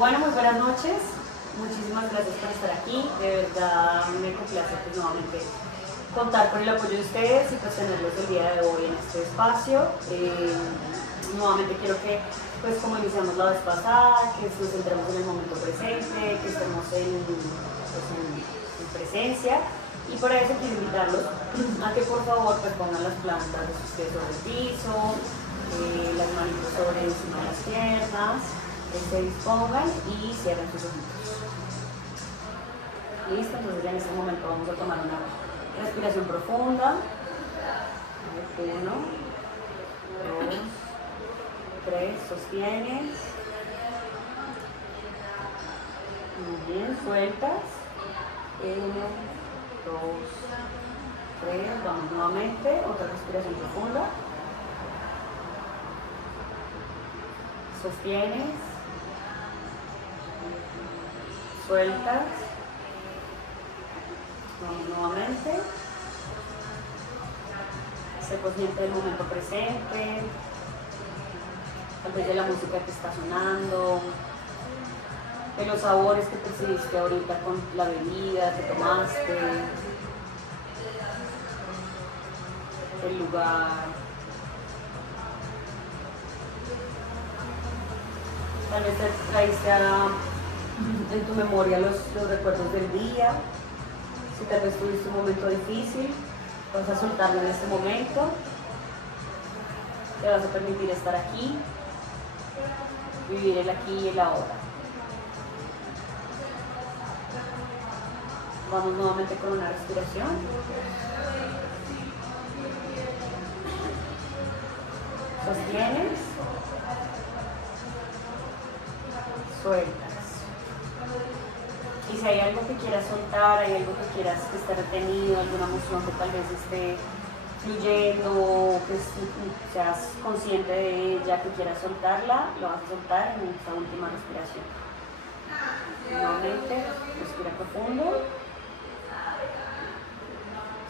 Bueno, muy buenas noches. Muchísimas gracias por estar aquí. De verdad me complace pues, nuevamente contar con el apoyo de ustedes y pues tenerlos el día de hoy en este espacio. Nuevamente quiero que, pues como iniciamos la vez pasada, que nos centremos en el momento presente, que estemos en presencia. Y para eso quiero invitarlos a que por favor pues, pongan las plantas de sus pies sobre el piso, las manitos sobre encima de las piernas, se dispongan y cierren sus ojitos. Listo, entonces ya en este momento vamos a tomar una respiración profunda. 1, 2, 3, sostienes. Muy bien, sueltas. 1, 2, 3, vamos nuevamente, otra respiración profunda. Sostienes, sueltas, vamos nuevamente. Sé consciente del momento presente, tal vez de la música que está sonando, de los sabores que percibiste ahorita con la bebida que tomaste, el lugar. Tal vez te traíste en tu memoria los recuerdos del día. Si tal vez tuviste un momento difícil, vas a soltarlo en este momento. Te vas a permitir estar aquí, vivir el aquí y el ahora. Vamos nuevamente con una respiración. Sostienes. Sueltas. Y si hay algo que quieras soltar, hay algo que quieras que esté retenido, alguna emoción que tal vez esté fluyendo, que seas consciente de ella, que quieras soltarla, lo vas a soltar en esta última respiración. Nuevamente, respira profundo.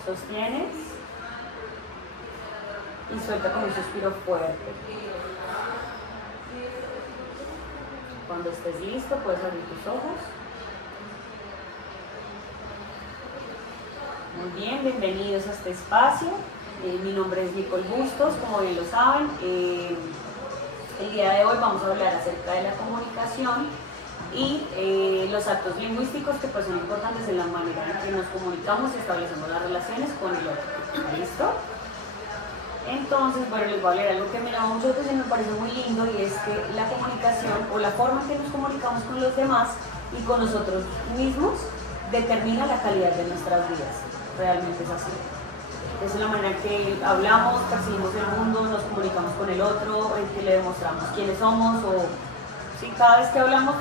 Sostienes. Y suelta con un suspiro fuerte. Cuando estés listo, puedes abrir tus ojos. Muy bien, bienvenidos a este espacio. Mi nombre es Nicole Bustos, como bien lo saben. El día de hoy vamos a hablar acerca de la comunicación y los actos lingüísticos que pues, son importantes en la manera en que nos comunicamos y establecemos las relaciones con el otro. ¿Listo? Entonces, bueno, les voy a leer algo que me llama mucho la atención y me parece muy lindo, y es que la comunicación o la forma en que nos comunicamos con los demás y con nosotros mismos determina la calidad de nuestras vidas. Realmente es así. Es la manera en que hablamos, percibimos el mundo, nos comunicamos con el otro, en que le demostramos quiénes somos, o si cada vez que hablamos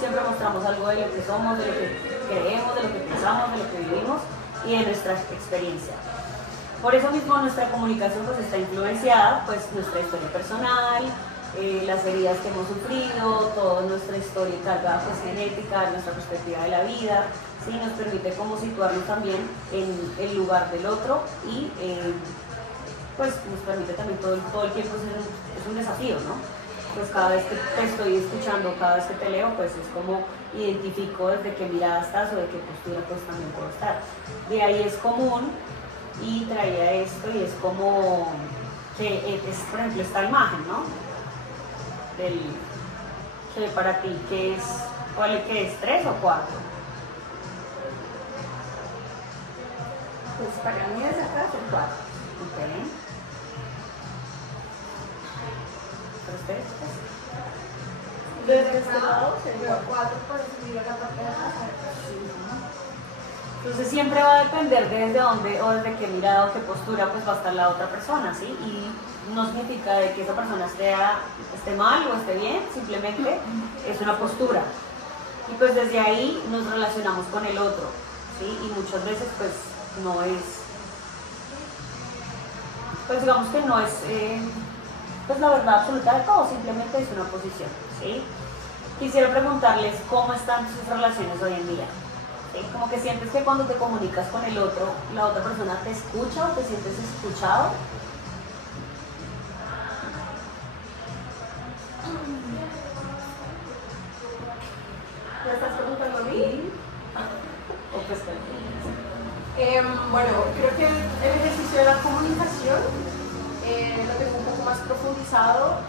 siempre mostramos algo de lo que somos, de lo que creemos, de lo que pensamos, de lo que vivimos y de nuestra experiencia. Por eso mismo nuestra comunicación pues, está influenciada, pues nuestra historia personal, las heridas que hemos sufrido, toda nuestra historia cargada pues, genética, nuestra perspectiva de la vida, ¿sí? Nos permite como situarnos también en el lugar del otro y pues nos permite también todo el tiempo es un desafío, ¿no? Pues cada vez que te estoy escuchando, cada vez que te leo, pues es como identifico desde qué mirada estás o de qué postura pues también puedo estar. De ahí es común. Y traía esto y es como que es, por ejemplo, esta imagen, ¿no? Que para ti, ¿qué es? ¿Cuál que es? ¿3 o 4? Pues para mí es acá son 4. Ok. ¿Para ustedes? Desde este lado sería 4 por subir la parte de atrás. Entonces siempre va a depender de desde dónde o desde qué mirada o qué postura pues va a estar la otra persona, ¿sí? Y no significa de que esa persona esté mal o esté bien, simplemente es una postura. Y pues desde ahí nos relacionamos con el otro, ¿sí? Y muchas veces pues no es, pues digamos que no es pues la verdad absoluta de todo, simplemente es una posición, ¿sí? Quisiera preguntarles cómo están sus relaciones hoy en día. ¿Sí? Como que sientes que cuando te comunicas con el otro, la otra persona te escucha o te sientes escuchado. Bueno, creo que el ejercicio de la comunicación lo tengo un poco más profundizado,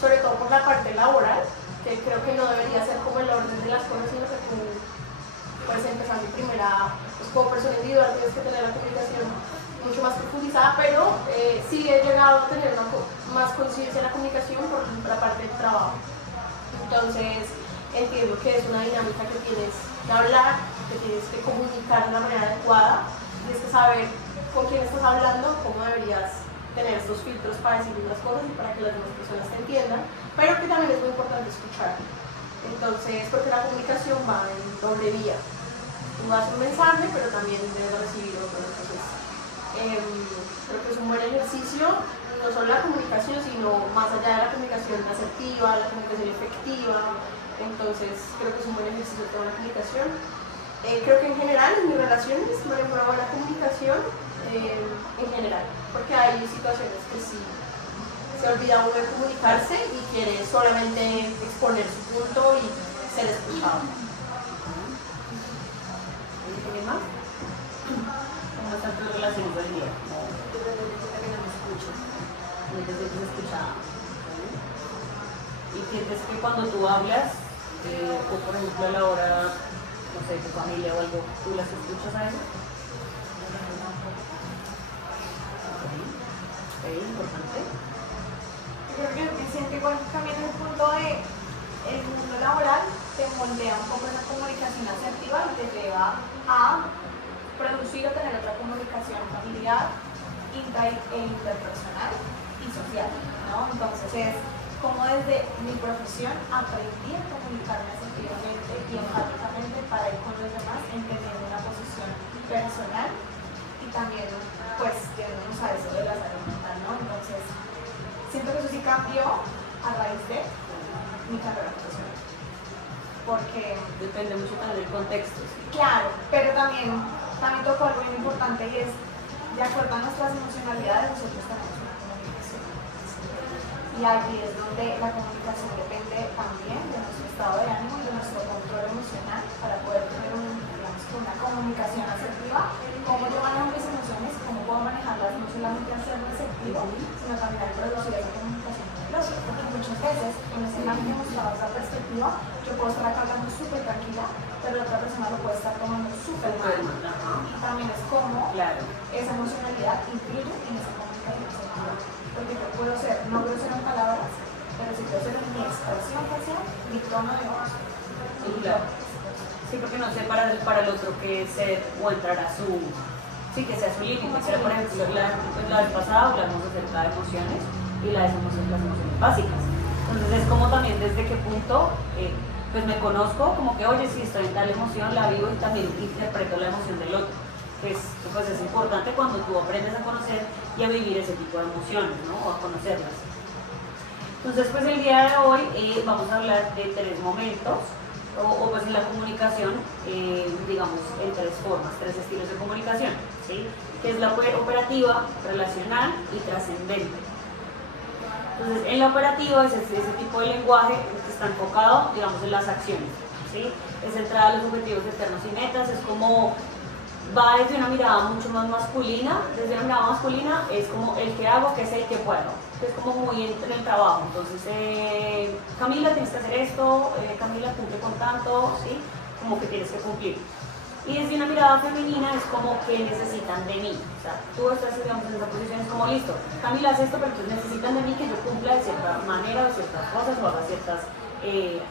sobre todo por la parte laboral, que creo que no debería ser como el orden de las cosas, sino que tú puedes empezar de primera, pues como persona individual tienes que tener la comunicación mucho más profundizada, pero sí he llegado a tener más conciencia en la comunicación por la parte del trabajo. Entonces entiendo que es una dinámica que tienes que hablar, que tienes que comunicar de una manera adecuada, tienes que saber con quién estás hablando, cómo deberías tener estos filtros para decir las cosas y para que las demás personas te entiendan, pero que también es muy importante escuchar. Entonces, porque la comunicación va en doble vía. Tú das un mensaje, pero también debes recibir otro. Entonces, creo que es un buen ejercicio, no solo la comunicación, sino más allá de la comunicación asertiva, la comunicación efectiva. Entonces, creo que es un buen ejercicio toda la comunicación. Creo que en general, en mis relaciones, manejo una buena comunicación, en general, porque hay situaciones que sí se olvida uno de comunicarse y quiere solamente exponer su punto y ser escuchado. ¿Alguien más? ¿Cómo están tus relaciones del día? Yo creo que no me escuchas. No te sientes escuchada. ¿Y sientes que cuando tú hablas, o por ejemplo a la hora, no sé, tu familia o algo, tú las escuchas a ellos? Importante. Yo creo que me siento igual también en el punto de el mundo laboral te moldea un poco esa comunicación asertiva y te lleva a producir o tener otra comunicación familiar, interpersonal y social, ¿no? Entonces es como desde mi profesión aprendí a comunicarme asertivamente y empáticamente para ir con los demás, entendiendo una posición personal y también pues llegamos a eso de la salud mental, ¿no? Entonces siento que eso sí cambió a raíz de mi carrera profesional. Porque depende mucho también del contexto. ¿Sí? Claro, pero también tocó algo muy importante y es, de acuerdo a nuestras emocionalidades, nosotros tenemos una comunicación. Y allí es donde la comunicación depende también de nuestro estado de ánimo y de nuestro control emocional para poder tener una comunicación asertiva, cómo yo manejo mis emociones, cómo puedo manejarlas, no solamente hacer receptivo, sino también al producir esa comunicación amorosa, porque muchas veces en ese ámbito mostrado esa perspectiva, yo puedo estar acá hablando súper tranquila, pero la otra persona lo puede estar tomando súper mal. Y también es como esa emocionalidad influye en esa comunicación asertiva, porque yo puedo ser no grosera en palabras, pero si puedo ser en mi expresión facial, mi tono de voz. Sí, porque no sé para el otro que ser o entrar a su, sí, que sea su límite. Pero por ejemplo, la vez pasada hablamos acerca de emociones y las emociones básicas. Entonces es como también desde qué punto pues me conozco, como que oye, si estoy en tal emoción, la vivo y también interpreto la emoción del otro. Pues es importante cuando tú aprendes a conocer y a vivir ese tipo de emociones, ¿no? O a conocerlas. Entonces pues el día de hoy vamos a hablar de 3 momentos o pues en la comunicación, digamos, en 3 formas, 3 estilos de comunicación, ¿sí? Que es la operativa, relacional y trascendente. Entonces, en la operativa es ese tipo de lenguaje que está enfocado, digamos, en las acciones, ¿sí? Es centrada en los objetivos externos y metas, es como, va desde una mirada mucho más masculina, desde una mirada masculina es como el que hago, que es el que puedo, que es como muy en el trabajo. Entonces, Camila, tienes que hacer esto, Camila, cumple con tanto, ¿sí? Como que tienes que cumplir. Y desde una mirada femenina es como que necesitan de mí. O sea, tú estás, digamos, en esa posición, es como listo, Camila hace esto, pero entonces necesitan de mí que yo cumpla de cierta manera, de ciertas cosas, o haga ciertas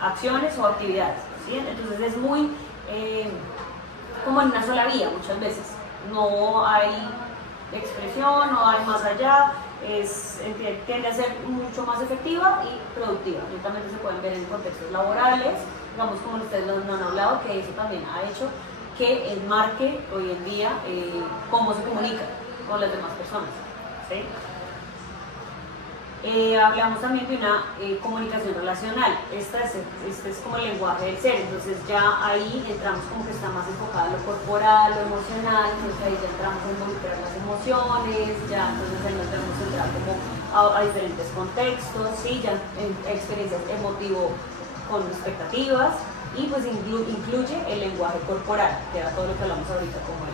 acciones o actividades, ¿sí? Entonces es muy como en una sola vía muchas veces. No hay expresión, no hay más allá, tiende a ser mucho más efectiva y productiva. Y también se pueden ver en contextos laborales, digamos como ustedes nos han hablado, que eso también ha hecho que enmarque hoy en día cómo se comunica con las demás personas, ¿sí? Hablamos también de una comunicación relacional. Este es como el lenguaje del ser, entonces ya ahí entramos como que está más enfocado a lo corporal, lo emocional, entonces ahí ya entramos a involucrar las emociones, ya entonces ahí nos tenemos que entrar como a diferentes contextos, ¿sí? Ya en experiencias emotivo con expectativas, y pues incluye el lenguaje corporal, que era todo lo que hablamos ahorita como él.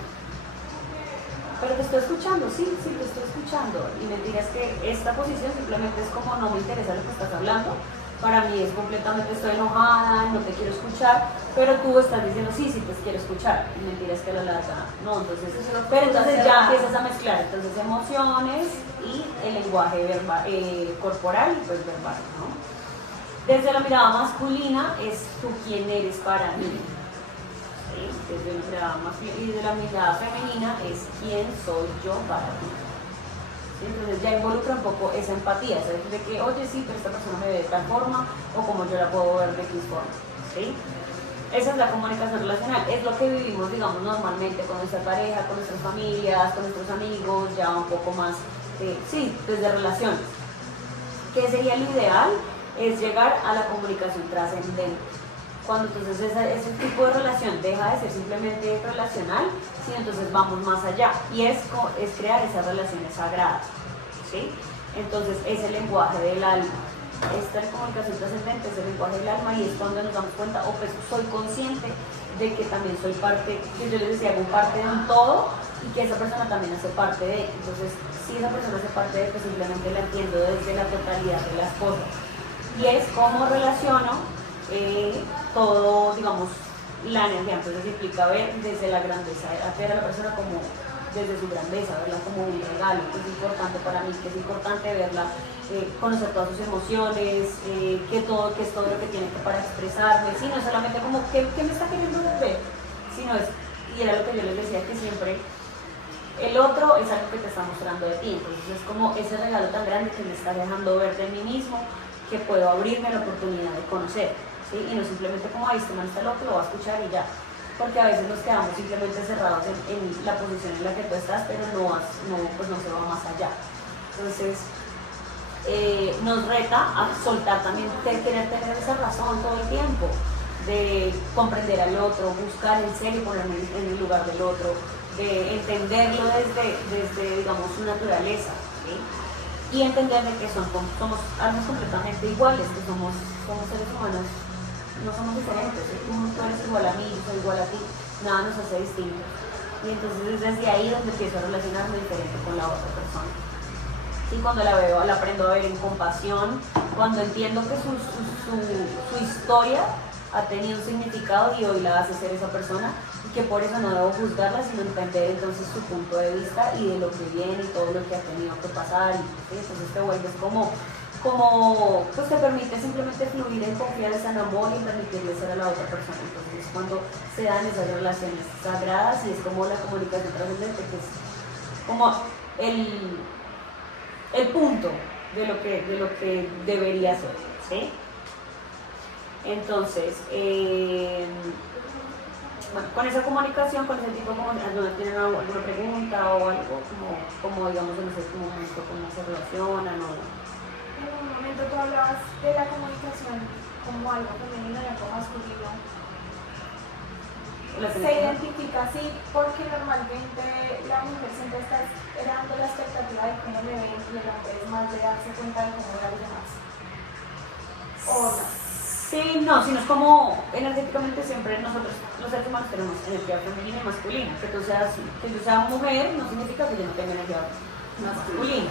pero te estoy escuchando, sí, te estoy escuchando. Y mentiras que esta posición simplemente es como no me interesa lo que estás hablando. Para mí es completamente estoy enojada, no te quiero escuchar, pero tú estás diciendo sí, te quiero escuchar. Y mentiras que a la larga no, entonces, pero entonces ya empiezas a mezclar entonces emociones y el lenguaje verbal, corporal y pues verbal, ¿no? Desde la mirada masculina es tú quién eres para mí. ¿Sí? Desde la mirada masculina y desde la mirada femenina es quién soy yo para ti. ¿Sí? Entonces ya involucra un poco esa empatía, ¿sabes? De que, oye, sí, pero esta persona me ve de tal forma o como yo la puedo ver de X forma. ¿Sí? Esa es la comunicación relacional, es lo que vivimos, digamos, normalmente con nuestra pareja, con nuestras familias, con nuestros amigos, ya un poco más, sí, desde relaciones. ¿Qué sería lo ideal? Es llegar a la comunicación trascendente. Cuando entonces ese tipo de relación deja de ser simplemente relacional, sino entonces vamos más allá y es crear esas relaciones sagradas, ¿sí? Entonces es el lenguaje del alma. Esta comunicación trascendente es el lenguaje del alma y es cuando nos damos cuenta, o pues soy consciente de que también soy parte, que yo les decía, hago parte de un todo y que esa persona también hace parte de. Entonces, si esa persona hace parte de, pues simplemente la entiendo desde la totalidad de las cosas. Y es cómo relaciono todo, digamos, la energía. Entonces implica ver desde la grandeza, ver a la persona como desde su grandeza, verla como un regalo, que es importante para mí, que es importante verla, conocer todas sus emociones, que es todo lo que tiene para expresarme, sí, no solamente como ¿qué me está queriendo ver? Sino es, y era lo que yo les decía, que siempre el otro es algo que te está mostrando de ti, entonces es como ese regalo tan grande que me está dejando ver de mí mismo, que puedo abrirme la oportunidad de conocer, ¿sí? Y no simplemente como, este man está loco, lo va a escuchar y ya, porque a veces nos quedamos simplemente cerrados en la posición en la que tú estás, pero pues no se va más allá. Entonces, nos reta a soltar también, querer tener esa razón todo el tiempo, de comprender al otro, buscar en serio y ponerme en el lugar del otro, de entenderlo desde digamos, su naturaleza, ¿sí? Y entender de que somos almas completamente iguales, que somos seres humanos, no somos diferentes, ¿sí? Tú eres igual a mí, yo soy igual a ti, nada nos hace distintos. Y entonces es desde ahí donde empiezo a relacionarme diferente con la otra persona. Y cuando la veo, la aprendo a ver en compasión, cuando entiendo que su historia ha tenido un significado y hoy la hace ser esa persona, y que por eso no debo juzgarla, sino entender entonces su punto de vista y de lo que viene y todo lo que ha tenido que pasar, y entonces te vuelves como pues te permite simplemente fluir en confianza, en amor y permitirle ser a la otra persona. Entonces es cuando se dan esas relaciones sagradas y es como la comunicación trascendente, que es como el punto de lo que debería ser, ¿sí? Entonces, bueno, con esa comunicación, con ese tipo de comunicación, ¿tienen alguna pregunta o algo como digamos, en ese momento, cómo se relacionan o...? En un momento tú hablabas de la comunicación como algo femenino y algo masculino. Se identifica así porque normalmente la mujer siempre está esperando la expectativa de cómo me ven y el hombre es más de darse cuenta de cómo ve a los demás. ¿O no? Sí, no, sino es como energéticamente siempre nosotros los seres humanos tenemos energía femenina y masculina. Que yo sea mujer no significa que yo no tenga energía masculina.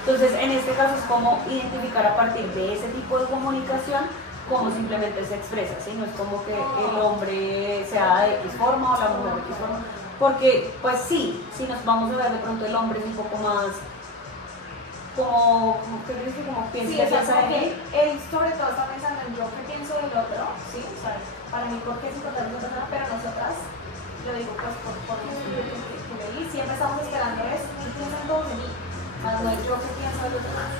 Entonces, en este caso es como identificar a partir de ese tipo de comunicación cómo simplemente se expresa, ¿sí? No es como que el hombre sea de X forma o la mujer de X forma, porque pues sí, si nos vamos a ver de pronto el hombre es un poco más como piensa, sí, que piensa en él. Él sobre todo está pensando en yo qué pienso del otro, ¿sí? O sea, para mí porque es importante otra persona, pero nosotras, lo digo pues por los estudios que leí, siempre estamos esperando es qué piensan todos de mí. No yo qué pienso de los demás.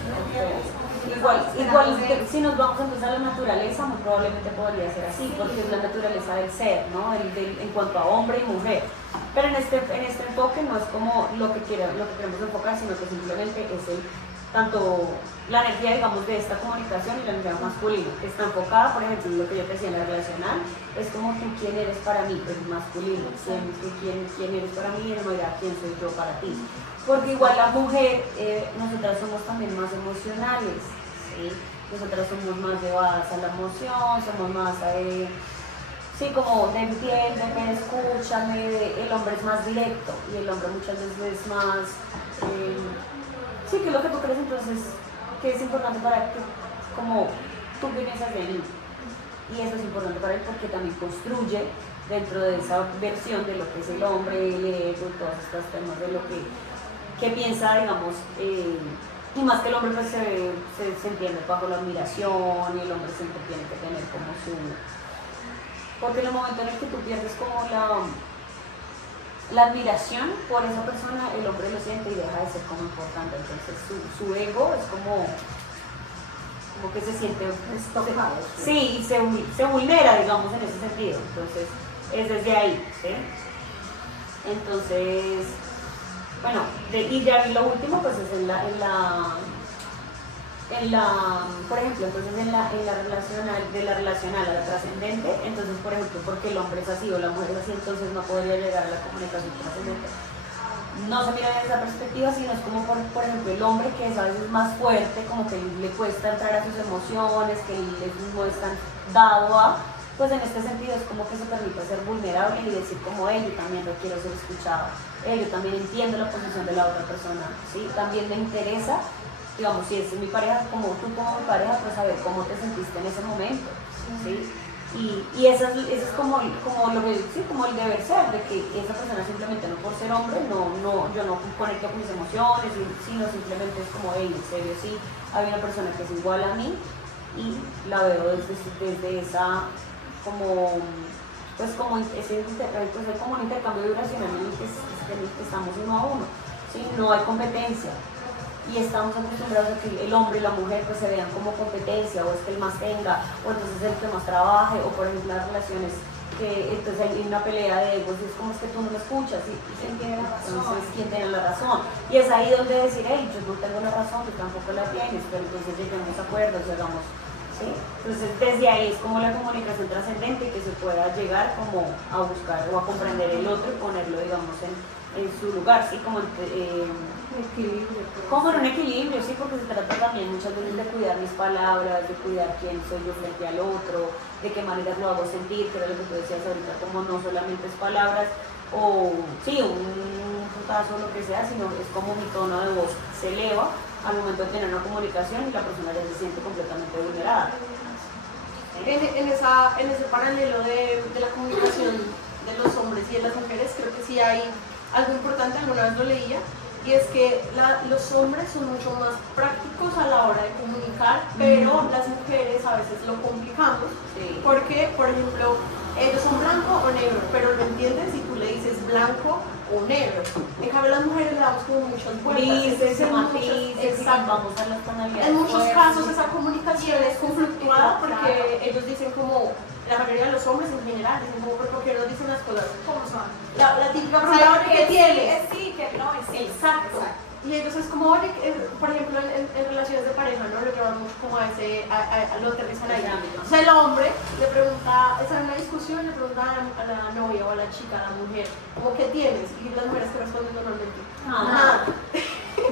Igual si nos vamos entonces a la naturaleza, muy probablemente podría ser así, porque es la naturaleza del ser, ¿no? En cuanto a hombre y mujer. Pero en este enfoque no es como lo que queremos enfocar, sino que simplemente es tanto la energía, digamos, de esta comunicación y la energía masculina, que está enfocada, por ejemplo, en lo que yo te decía en la relacional, es como tú quién eres para mí, pero es masculino, quién eres para mí, en realidad quién soy yo para ti. Porque igual la mujer, nosotras somos también más emocionales, ¿sí? Nosotras somos más llevadas a la emoción, somos más, sí, como de entiéndeme, escúchame, el hombre es más directo y el hombre muchas veces es más, sí, que es lo que tú crees, entonces, que es importante para que, como tú piensas de mí. Y eso es importante para él porque también construye dentro de esa versión de lo que es el hombre, el ego, todos estos temas de lo que piensa, digamos, y más que el hombre pues, se entiende bajo la admiración y el hombre siempre tiene que tener como su... Porque en el momento en el que tú pierdes como la admiración por esa persona, el hombre lo siente y deja de ser como importante, entonces su ego es como que se siente estocado. Sí, y se vulnera, digamos, en ese sentido. Entonces, es desde ahí, ¿sí? Entonces, bueno, y ya lo último, pues es por ejemplo, entonces en la relacional a la trascendente, entonces, por ejemplo, porque el hombre es así o la mujer es así, entonces no podría llegar a la comunicación trascendente. No se mira desde esa perspectiva, sino es como, por ejemplo, el hombre que es a veces más fuerte, como que le cuesta entrar a sus emociones, que él no es tan dado a, pues en este sentido es como que se permite ser vulnerable y decir como, yo también requiero ser escuchado, yo también entiendo la posición de la otra persona, ¿sí? También me interesa, digamos, si es mi pareja, como tú como mi pareja, pues saber cómo te sentiste en ese momento, ¿sí? Y eso es como lo que, sí, como el deber ser, de que esa persona simplemente no por ser hombre, yo no conecto con mis emociones, sino simplemente es como, en serio, sí, hay una persona que es igual a mí y la veo desde esa, como ese intercambio vibracional en el que estamos uno a uno, ¿sí? No hay competencia. Y estamos acostumbrados a que el hombre y la mujer pues se vean como competencia, o es que el más tenga, o entonces el que más trabaje, o por ejemplo las relaciones que entonces hay una pelea de egos y es como es que tú no me escuchas, y ¿quién tiene la razón? entonces quién tiene la razón, y es ahí donde decir, yo no tengo la razón, tú tampoco la tienes, pero entonces lleguemos a acuerdos, hagamos, ¿sí? Entonces desde ahí es como la comunicación trascendente, que se pueda llegar como a buscar o a comprender el otro y ponerlo, digamos, en su lugar, ¿sí? Como Equilibrio. como en un equilibrio, sí, porque se trata también muchas veces de cuidar mis palabras, de cuidar quién soy yo frente al otro, de qué manera lo hago sentir, que era lo que tú decías ahorita, como no solamente es palabras, o sí, un putazo o lo que sea, sino es como mi tono de voz se eleva al momento de tener una comunicación y la persona ya se siente completamente vulnerada. En ese paralelo de la comunicación de los hombres y de las mujeres, creo que sí hay algo importante, alguna vez lo leía, y es que los hombres son mucho más prácticos a la hora de comunicar, pero las mujeres a veces lo complicamos, Sí. porque, por ejemplo, ellos son blanco o negro, pero lo entienden si tú le dices blanco o negro. En cambio, las mujeres le damos como muchas vueltas. Grises, matices, exacto. vamos a las tonalidades. En muchos fuertes. casos esa comunicación es conflictuada porque ellos dicen como, la mayoría de los hombres en general dicen como, ¿por qué no dicen las cosas ¿Cómo son? la típica pregunta que tienes? Sí, que no, es sí. Exacto. Y entonces como, oye, por ejemplo, en relaciones de pareja, ¿no? Lo llevamos como a lo aterrizan ahí. O sea, el hombre le pregunta, está en una discusión, le pregunta a la novia o a la chica, a la mujer, como, ¿qué tienes? Y las mujeres que responden normalmente, nada.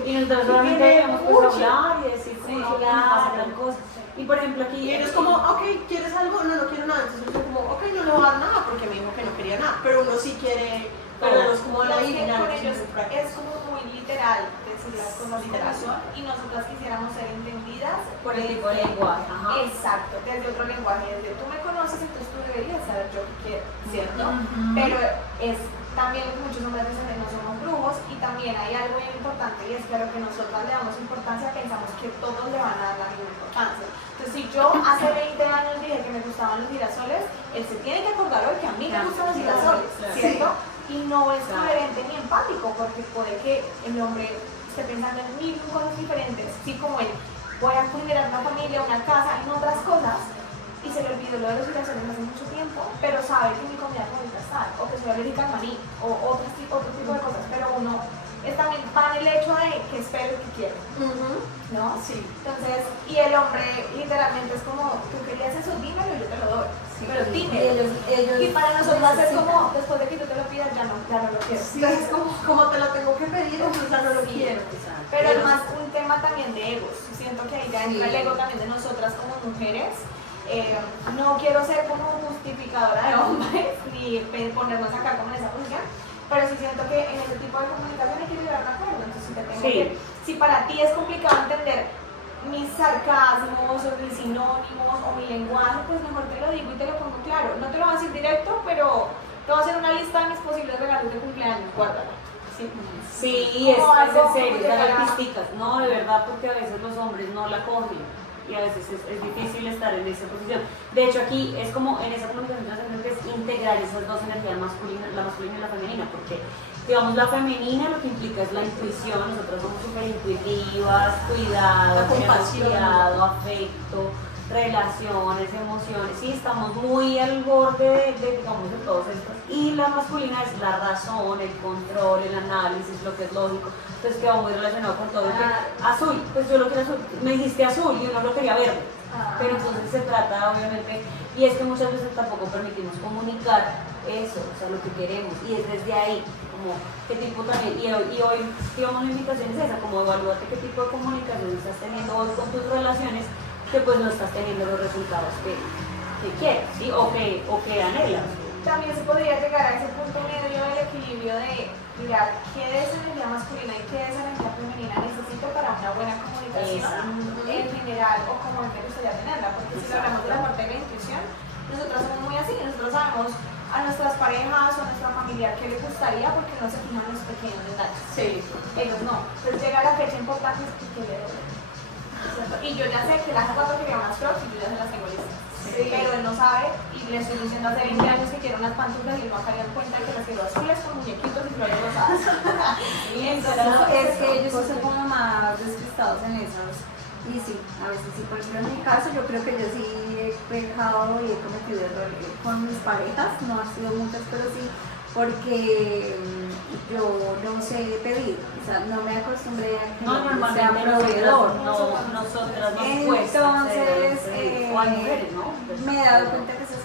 Y nosotros solamente debemos hablar y decir cómo pasa tal cosa. Y por ejemplo aquí... Y ellos como, ok, ¿quieres algo? No, no quiero nada. Entonces yo como, ok, no le voy a dar nada porque me dijo que no quería nada. Pero uno sí quiere, pero es como la adivinar. Con ellos es es como muy literal decir las cosas como son y nosotras quisiéramos ser entendidas por el tipo de lenguaje. Ajá. Exacto, desde otro lenguaje, desde tú me conoces, entonces tú deberías saber yo qué quiero, ¿cierto? Pero es también lo que muchos hombres dicen, no somos brujos, y también hay algo bien importante, y es que a lo que nosotras le damos importancia pensamos que todos le van a dar la misma importancia. Entonces si yo hace 20 años dije que me gustaban los girasoles, él se tiene que acordar hoy que a mí me gustan los girasoles, ¿cierto? Y no es coherente ni empático, porque puede que el hombre esté pensando en mil cosas diferentes, así como él, voy a generar una familia, una casa, en otras cosas, y se le olvidó lo de los girasoles hace mucho tiempo, pero sabe que mi comida favorita es tal, o que soy alérgica al maní, o otro tipo de cosas, pero uno es también para el hecho de que espero y que quiero, ¿no? Sí. Entonces, y el hombre literalmente es como, tú querías eso, dímelo y yo te lo doy, sí, pero dímelo. Y para nosotros es como, después de que yo te lo pidas, ya no lo quiero. Sí, es como te lo tengo que pedir, entonces ya no lo quiero. Pero es más un tema también de egos. Siento que ahí ya entra el ego también de nosotras como mujeres. No quiero ser como justificadora de hombres ni ponernos acá como en esa posición, pero sí siento que en ese tipo de comunicación hay que llegar a un acuerdo. Entonces, si para ti es complicado entender mis sarcasmos o mis sinónimos o mi lenguaje, pues mejor te lo digo y te lo pongo claro. No te lo voy a decir directo, pero te voy a hacer una lista de mis posibles regalos de cumpleaños, guárdala. Sí, es en serio, dar pisticas. No, de verdad, porque a veces los hombres no la cogen y a veces es difícil estar en esa posición. De hecho, aquí es como en esa comunicación que es integrar esas dos energías masculinas, la masculina y la femenina, porque digamos la femenina lo que implica es la intuición. Nosotros somos súper intuitivas, cuidado, cuidado, afecto, relaciones, emociones, sí, estamos muy al borde digamos, de todos estos. Y la masculina es la razón, el control, el análisis, lo que es lógico. Entonces queda muy relacionado con todo. Azul, pues yo lo quiero azul, me dijiste azul y uno lo quería verde. Pero entonces se trata obviamente, y es que muchas veces tampoco permitimos comunicar eso, o sea, lo que queremos, y es desde ahí, como qué tipo también, y hoy digamos la invitación es esa, como evalúate qué tipo de comunicación estás teniendo hoy con tus relaciones, que pues no estás teniendo los resultados que quieres, ¿sí? o que anhelas. También se podría llegar a ese punto medio del equilibrio de mirar qué de esa energía masculina y qué de esa energía femenina necesito para una buena comunicación en general o como me gustaría tenerla, porque si hablamos de la parte de la intuición, nosotros somos muy así, nosotros sabemos a nuestras parejas o a nuestra familia qué les gustaría porque no se fijan en los pequeños detalles. Sí. Ellos no. Entonces llega la fecha importante y que le doy. Y yo ya sé que las 4 quería unas crocs y yo ya se las tengo listas. Sí. Pero él no sabe y le estoy diciendo hace 20 años que quiero unas pantuflas y él no ha caído en cuenta que las quiero azules con muñequitos y flores rosadas. Es que ellos son como más despistados en esos. Y sí, a veces sí, por ejemplo en mi caso yo creo que yo sí he pecado y he cometido errores con mis parejas, no han sido muchas, pero sí, porque yo no sé pedir, o sea, no me acostumbré a que sea proveedor. Nosotras nos Entonces, o hay mujeres, ¿no? Me he dado cuenta que esos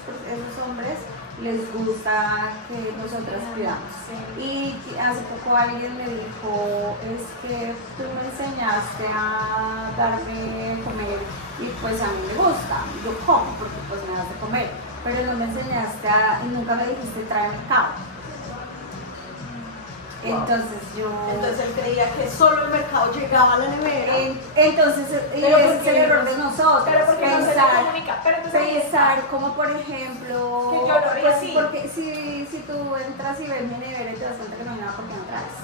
hombres les gusta que nosotras cuidamos. Y hace poco alguien me dijo, es que tú me enseñaste a darme comer y pues a mí me gusta, yo como porque pues me das de comer, pero no me enseñaste y nunca me dijiste tráeme cava. Entonces él creía que solo el mercado llegaba a la nevera. Entonces ese es el error de nosotros. Pero porque no se comunica. Pensar como por ejemplo, que yo lo pues, así. Porque si tú entras y ves mi nevera y te das cuenta que no hay nada, ¿por qué no traes?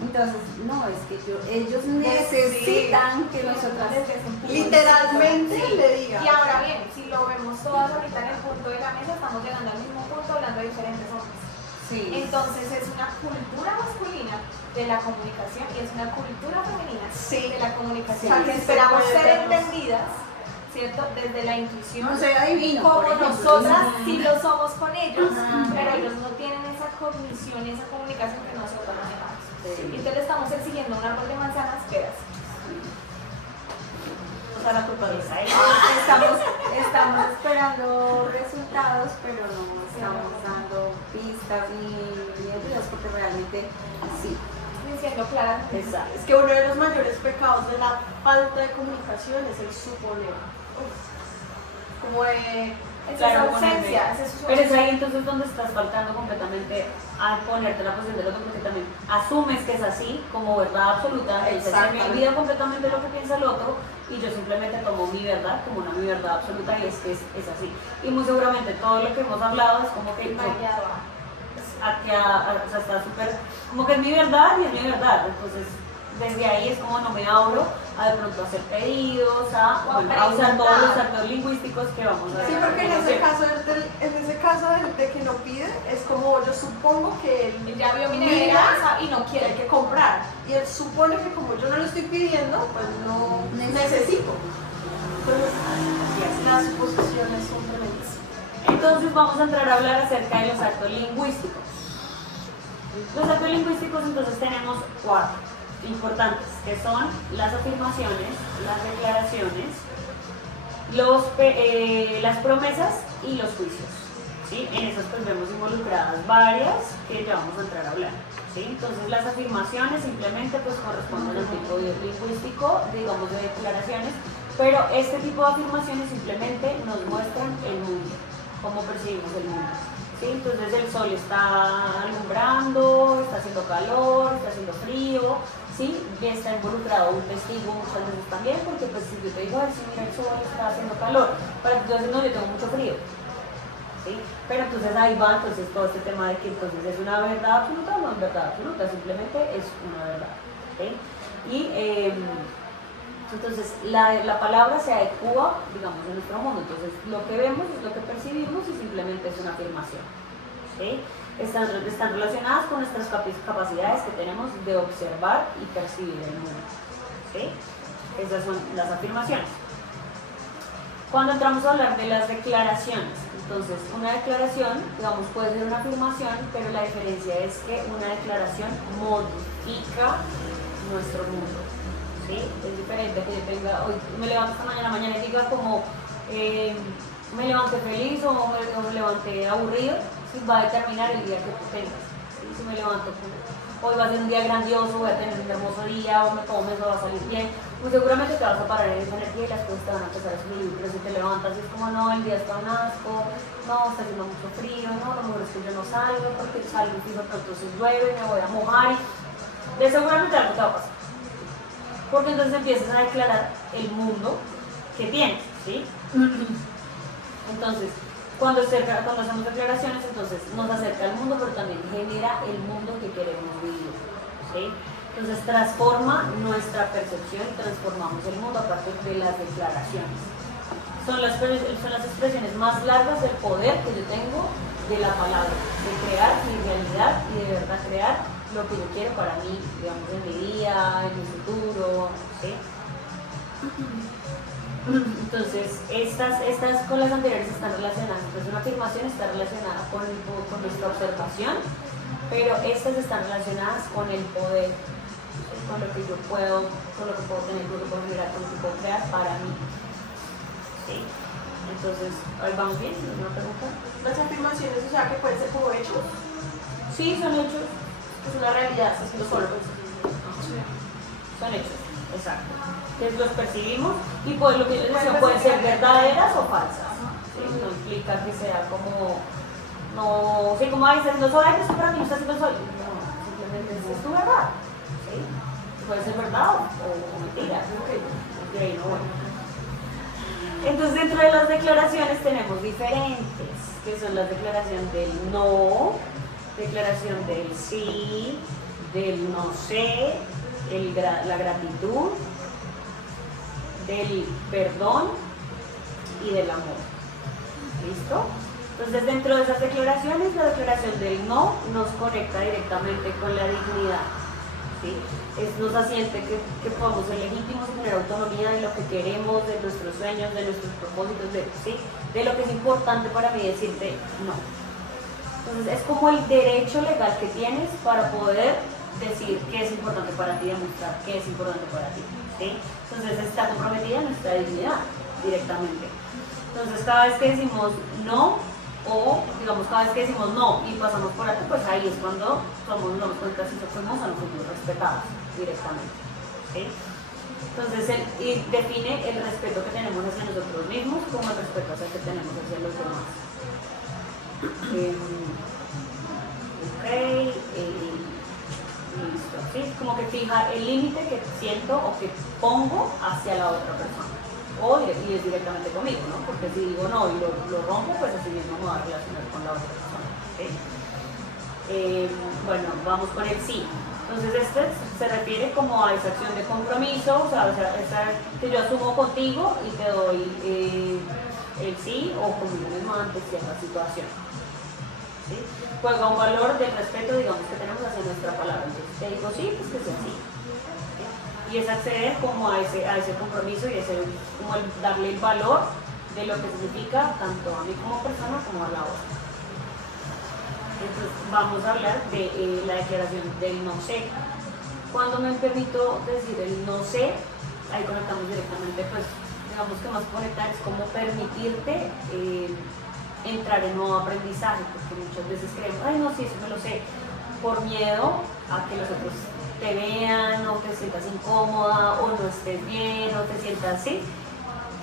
Entonces, no, es que ellos necesitan que nosotras literalmente le digan. Y ahora bien, si lo vemos todas ahorita en el punto de la mesa, estamos llegando al mismo punto hablando de diferentes hombres. Sí. Entonces es una cultura masculina de la comunicación y es una cultura femenina de la comunicación. O sea, que esperamos ser entendidas, ¿cierto? Desde la intuición. No soy adivino, como por ejemplo. nosotras sí lo somos con ellos, pero ellos no tienen esa cognición y esa comunicación que nosotros manejamos. Y entonces le estamos exigiendo un árbol de manzanas peras. O sea, la culpa de Israel. Estamos esperando resultados, pero no estamos dando pistas ni ayudas porque realmente sí. Diciendo claramente. Exacto. Es que uno de los mayores pecados de la falta de comunicación es el suponer. Como de... Esa es ausencia. Pero es ahí entonces donde estás faltando completamente al ponerte la posición del otro, porque también asumes que es así como verdad absoluta. Entonces se me olvida completamente lo que piensa el otro y yo simplemente tomo mi verdad como una mi verdad absoluta y es que es así. Y muy seguramente todo lo que hemos hablado es como que o sea, está súper, como que es mi verdad y es mi verdad. Entonces desde ahí es como no me abro a de pronto hacer pedidos, a usar todos los actores lingüísticos que vamos a hacer. Sí, porque en ese caso de que no pide, es como yo supongo que él ya vio mi nevera y no quiere quiere que comprar. Y él supone que como yo no lo estoy pidiendo, pues no necesito. Entonces, las suposiciones son tremendas. Entonces vamos a entrar a hablar acerca de los actos lingüísticos. Los actos lingüísticos entonces tenemos 4 importantes, que son las afirmaciones, las declaraciones, las promesas y los juicios. ¿Sí? En esas pues vemos involucradas varias que ya vamos a entrar a hablar. ¿Sí? Entonces las afirmaciones simplemente pues corresponden al tipo lingüístico, digamos de declaraciones, Pero este tipo de afirmaciones simplemente nos muestran el mundo, cómo percibimos el mundo. ¿Sí? Entonces el sol está alumbrando, está haciendo calor, está haciendo frío, ¿sí? Y está involucrado un testigo muchas veces también, porque pues si yo te digo, ay, sí, mira, el sol está haciendo calor, para que tú dices, no, yo tengo mucho frío. ¿Sí? Pero entonces ahí va entonces todo este tema de que entonces es una verdad absoluta o no es verdad absoluta, simplemente es una verdad. ¿Sí? Y entonces la palabra se adecua, digamos, en nuestro mundo. Entonces lo que vemos es lo que percibimos y simplemente es una afirmación. ¿Sí? Están relacionadas con nuestras capacidades que tenemos de observar y percibir el mundo. ¿Sí? Esas son las afirmaciones. Cuando entramos a hablar de las declaraciones, entonces una declaración, digamos, puede ser una afirmación, pero la diferencia es que una declaración modifica nuestro mundo. ¿Sí? Es diferente que yo tenga, hoy me levanto esta mañana y diga como me levanté feliz o me levanté aburrido, ¿sí? Va a determinar el día que tú tengas. ¿Sí? Si me levanto, hoy va a ser un día grandioso, voy a tener un hermoso día, o todo me va a salir bien, pues seguramente te vas a parar en esa energía y las cosas te van a empezar a subir. Pero si te levantas y es como, no, el día está un asco, no, está haciendo mucho frío, no, lo mejor es que yo no salgo porque salgo y fijo, pero entonces llueve, me voy a mojar y de seguramente algo te va a pasar. Porque entonces empiezas a declarar el mundo que tienes, ¿sí? Entonces, cuando hacemos declaraciones, entonces nos acerca al mundo, pero también genera el mundo que queremos vivir, ¿sí? Entonces transforma nuestra percepción y transformamos el mundo a partir de las declaraciones. Son las expresiones más largas del poder que yo tengo de la palabra, de crear mi realidad y de verdad crear lo que yo quiero para mí, digamos, en mi día, en mi futuro, ¿sí? Entonces, estas con las anteriores están relacionadas. Entonces, una afirmación está relacionada con nuestra observación, pero estas están relacionadas con el poder, con lo que yo puedo, con lo que puedo tener, con lo que puedo generar, con lo que puedo crear para mí. ¿Sí? Entonces, ahí vamos bien, ¿alguna pregunta? Las afirmaciones, o sea, que pueden ser como hechos. Sí, son hechos. Es una realidad, es un solo. Son hechos, exacto. Entonces los percibimos y pues lo que yo les decía pueden ser verdaderas o falsas. ¿Sí? No implica que sea como, no, sí, como ahí está haciendo sol, ay, eso para mí no está haciendo sol. No, simplemente es tu verdad. ¿Sí? Puede ser verdad o mentira. Okay, no, bueno. Entonces dentro de las declaraciones tenemos diferentes, que son las declaraciones del no, declaración del sí, del no sé, la gratitud, del perdón y del amor. ¿Listo? Entonces dentro de esas declaraciones, la declaración del no nos conecta directamente con la dignidad. ¿Sí? Nos asiente que podamos ser legítimos y tener autonomía de lo que queremos, de nuestros sueños, de nuestros propósitos, ¿sí? De lo que es importante para mí decirte no. Entonces es como el derecho legal que tienes para poder decir qué es importante para ti, demostrar qué es importante para ti, ¿sí? Entonces está comprometida nuestra dignidad directamente. Entonces cada vez que decimos no, o digamos cada vez que decimos no y pasamos por alto, pues ahí es cuando nos damos cuenta si fuimos o no fuimos respetados directamente, ¿sí? Entonces y define el respeto que tenemos hacia nosotros mismos como el respeto hacia que tenemos hacia los demás. Listo, ¿sí? Como que fija el límite que siento o que pongo hacia la otra persona. Y es directamente conmigo, ¿no? Porque si digo no y lo rompo, pues así mismo me va a relacionar con la otra persona. ¿Sí? Bueno, vamos con el sí. Entonces este se refiere como a esa acción de compromiso, o sea esa que yo asumo contigo y te doy el sí o conmigo mismo ante cierta situación. ¿Sí? Juega un valor del respeto, digamos, que tenemos hacia nuestra palabra. Entonces te digo sí, pues que sea sí. ¿Sí? Y es acceder como a ese compromiso y como el darle el valor de lo que significa tanto a mí como persona como a la otra. Entonces vamos a hablar de la declaración del no sé. Cuando me permito decir el no sé, ahí conectamos directamente, pues digamos que más conectar es como permitirte entrar en nuevo aprendizaje, porque muchas veces creemos, ay no, sí, eso me lo sé, por miedo a que los otros te vean o te sientas incómoda o no estés bien o te sientas así.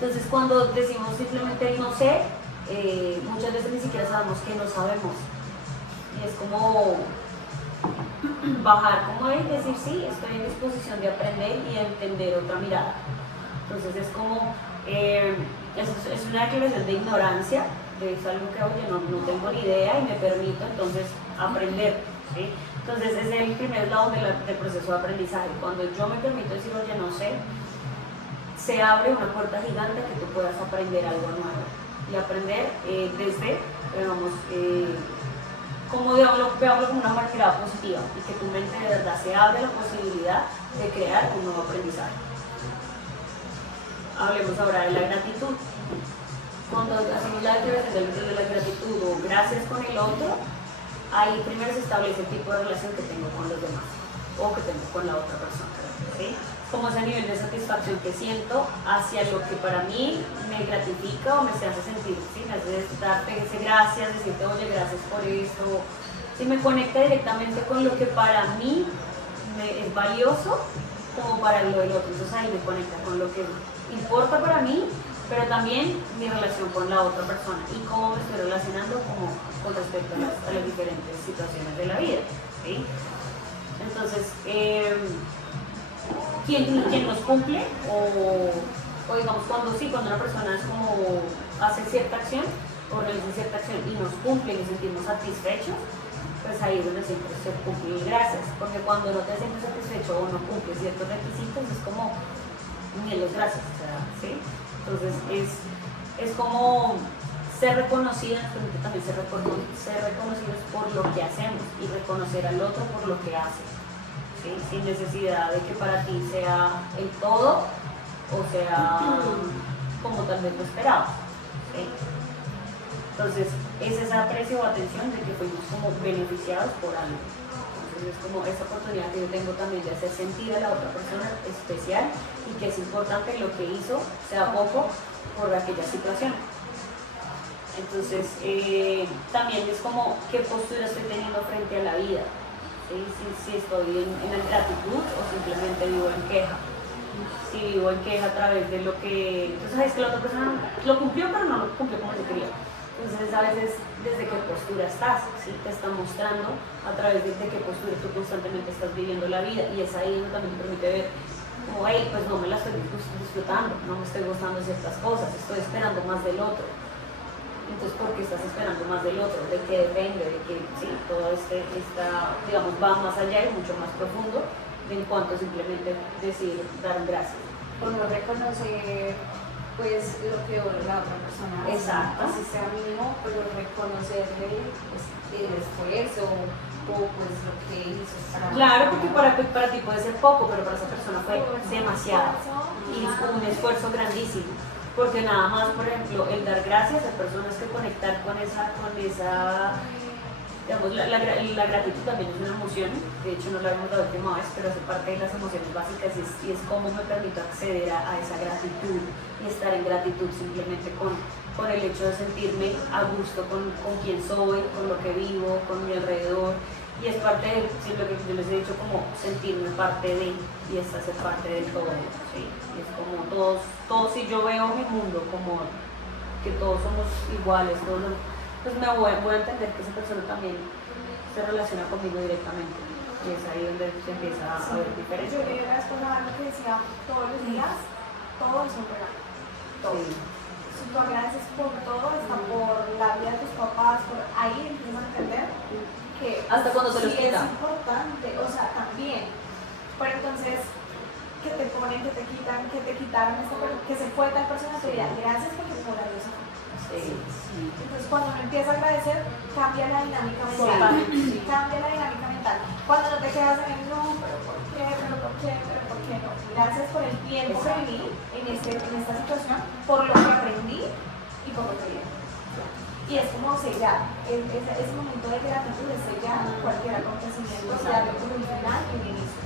Entonces cuando decimos simplemente no sé, muchas veces ni siquiera sabemos que no sabemos. Y es como bajar como y decir sí, estoy en disposición de aprender y de entender otra mirada. Entonces es como, es una declaración de ignorancia, es algo que oye, no tengo ni idea y me permito entonces aprender, ¿sí? Entonces es el primer eslabón del proceso de aprendizaje. Cuando yo me permito decir oye, no sé, se abre una puerta gigante que tú puedas aprender algo nuevo y aprender desde, digamos, como veámoslo como una manera positiva y que tu mente de verdad se abre la posibilidad de crear un nuevo aprendizaje. Hablemos ahora de la gratitud. Cuando hacemos la declaración de la gratitud o gracias con el otro, ahí primero se establece el tipo de relación que tengo con los demás o que tengo con la otra persona, ¿sí? Como ese nivel de satisfacción que siento hacia lo que para mí me gratifica o me hace sentir, ¿sí? Me hace darte ese gracias, decirte oye gracias por esto, si me conecta directamente con lo que para mí es valioso como para lo del otro, entonces ahí me conecta con lo que importa para mí, pero también mi relación con la otra persona y cómo me estoy relacionando como con respecto a las diferentes situaciones de la vida, ¿sí? Entonces, ¿quién nos cumple? O digamos, cuando una persona es como hace cierta acción o realiza cierta acción y nos cumple y nos sentimos satisfechos, pues ahí es donde siempre se cumple gracias, porque cuando no te sientes satisfecho o no cumples ciertos requisitos es como ni los gracias, o sea, ¿sí? Entonces es como ser reconocidos, pero también ser reconocidos por lo que hacemos y reconocer al otro por lo que hace, ¿sí? Sin necesidad de que para ti sea el todo o sea como tal vez lo esperaba, ¿sí? Entonces es esa aprecio o atención de que fuimos como beneficiados por algo. Entonces es como esa oportunidad que yo tengo también de hacer sentir a la otra persona especial y que es importante lo que hizo, sea poco, por aquella situación. Entonces también es como qué postura estoy teniendo frente a la vida, ¿sí? Si estoy en la gratitud o simplemente vivo en queja. Si vivo en queja a través de lo que... Entonces es que la otra persona lo cumplió pero no lo cumplió como yo quería. Entonces a veces desde qué postura estás, ¿sí? Te está mostrando a través de qué postura tú constantemente estás viviendo la vida y es ahí donde también te permite ver como, hey, pues no me la estoy disfrutando, no me estoy gustando ciertas cosas, estoy esperando más del otro. Entonces, ¿por qué estás esperando más del otro? ¿De qué depende? De que sí, todo digamos, va más allá y mucho más profundo de en cuanto simplemente decir dar gracias. Por no reconocer pues lo que la otra persona hace. Exacto. Así sea mínimo, pero reconocerle pues, el esfuerzo o pues lo que hizo para... Claro, porque para ti puede ser poco, pero para esa persona fue demasiado y fue un esfuerzo grandísimo. Porque nada más, por ejemplo, el dar gracias a personas que conectar con esa digamos, la gratitud también es una emoción, de hecho no lo habíamos dado la última vez, pero hace parte de las emociones básicas y es cómo me permito acceder a esa gratitud y estar en gratitud simplemente con el hecho de sentirme a gusto con quien soy, con lo que vivo, con mi alrededor. Y es parte de lo que yo les he dicho, como sentirme parte de, y es hacer parte del todo, ¿sí? Y es como todos, si yo veo mi mundo como que todos somos iguales, pues me voy a entender que esa persona también se relaciona conmigo directamente. Y es ahí donde se empieza a ver diferencia. Yo vi una vez algo que decía, todos los días, todo es un regalo. Todo. Sí. Si tú agradeces por todo, hasta por la vida de tus papás, ahí empiezas a entender que hasta cuando te los sí quitan. Es importante, o sea, también. Pero entonces, que te ponen, que te quitan, que te quitaron esto, que se fue tal persona, te dirá, gracias porque por algo se fue. Sí. Entonces, cuando uno empieza a agradecer, cambia la dinámica mental. Sí. Cambia la dinámica mental. Cuando no te quedas en el no, pero ¿por qué? Pero ¿por qué? Pero ¿por qué no? Gracias por el tiempo que viví en esta situación, por lo que aprendí y por lo que viví. Y es como sellar, ese momento de gratitud es sellar cualquier acontecimiento, sellarlo con un final y un inicio.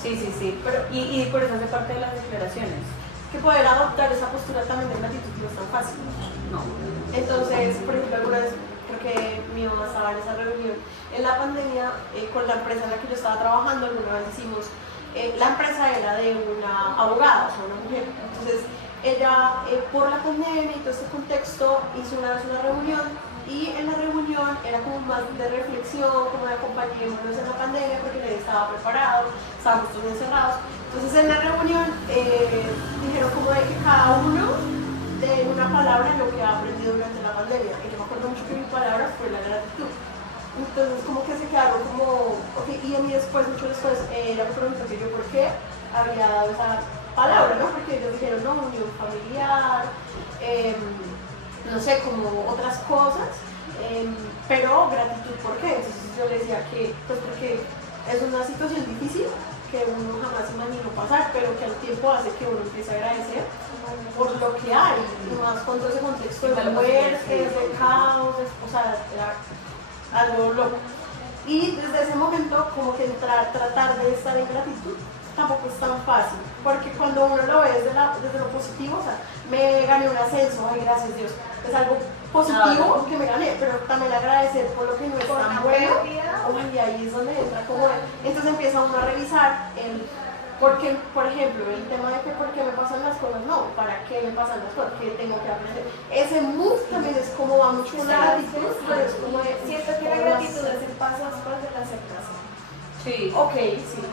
Sí, pero, y por eso hace parte de las declaraciones. Que poder adoptar esa postura también de gratitud no es tan fácil. No. Entonces, por ejemplo, alguna vez creo que mi mamá estaba en esa reunión en la pandemia con la empresa en la que yo estaba trabajando. Alguna vez hicimos, la empresa era de una abogada, o sea, una mujer. Entonces, ella por la pandemia y todo este contexto hizo una vez una reunión, y en la reunión era como más de reflexión, como de acompañémonos en la pandemia porque nadie estaba preparado, estábamos todos encerrados. Entonces en la reunión dijeron como de que cada uno de una palabra lo que ha aprendido durante la pandemia, y yo me acuerdo mucho que mi palabra fue la gratitud. Entonces como que se quedaron como, ok, y a mí después, mucho después, ella me preguntó que yo por qué había dado esa palabra, ¿no? Porque ellos dijeron, no, unión familiar, no sé, como otras cosas, pero gratitud, ¿por qué? Entonces yo le decía que, pues porque es una situación difícil que uno jamás imaginó pasar, pero que al tiempo hace que uno empiece a agradecer por lo que hay, y más con todo ese contexto de muertes, de caos, o sea, era algo loco. Y desde ese momento, como que tratar de estar en gratitud tampoco es tan fácil, porque cuando uno lo ve desde lo positivo, o sea, me gané un ascenso, ay, gracias Dios, es algo positivo que me gané, pero también agradecer por lo que no es tan bueno, y ahí es donde entra como, entonces empieza uno a revisar el porque, por ejemplo, el tema de que por qué me pasan las cosas, no, para qué me pasan las cosas, que tengo que aprender. Ese mood también es como va mucho con la gratitud, pero es como de, siento que la gratitud es el paso después de la aceptación. Sí. ok, sí.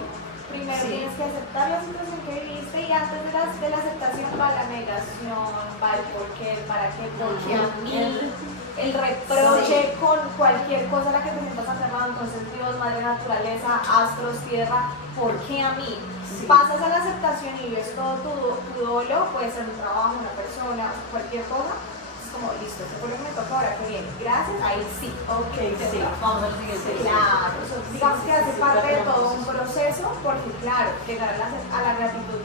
Primero Sí. tienes que aceptar la situación que viviste, y antes de la aceptación va la negación, va el por qué, el para qué, por qué a mí, el reproche con cualquier cosa a la que te sientas atrapado. Entonces Dios, madre naturaleza, astros, tierra, ¿por qué a mí? Sí. Pasas a la aceptación y ves todo tu dolo, puede ser un trabajo, una persona, cualquier cosa. Es como, listo, esto fue lo que me toca, ahora que viene. Gracias, ahí sí. Ok, Sí, vamos a lo siguiente. Claro, digamos que hace parte de todo un proceso, porque claro, llegar a la gratitud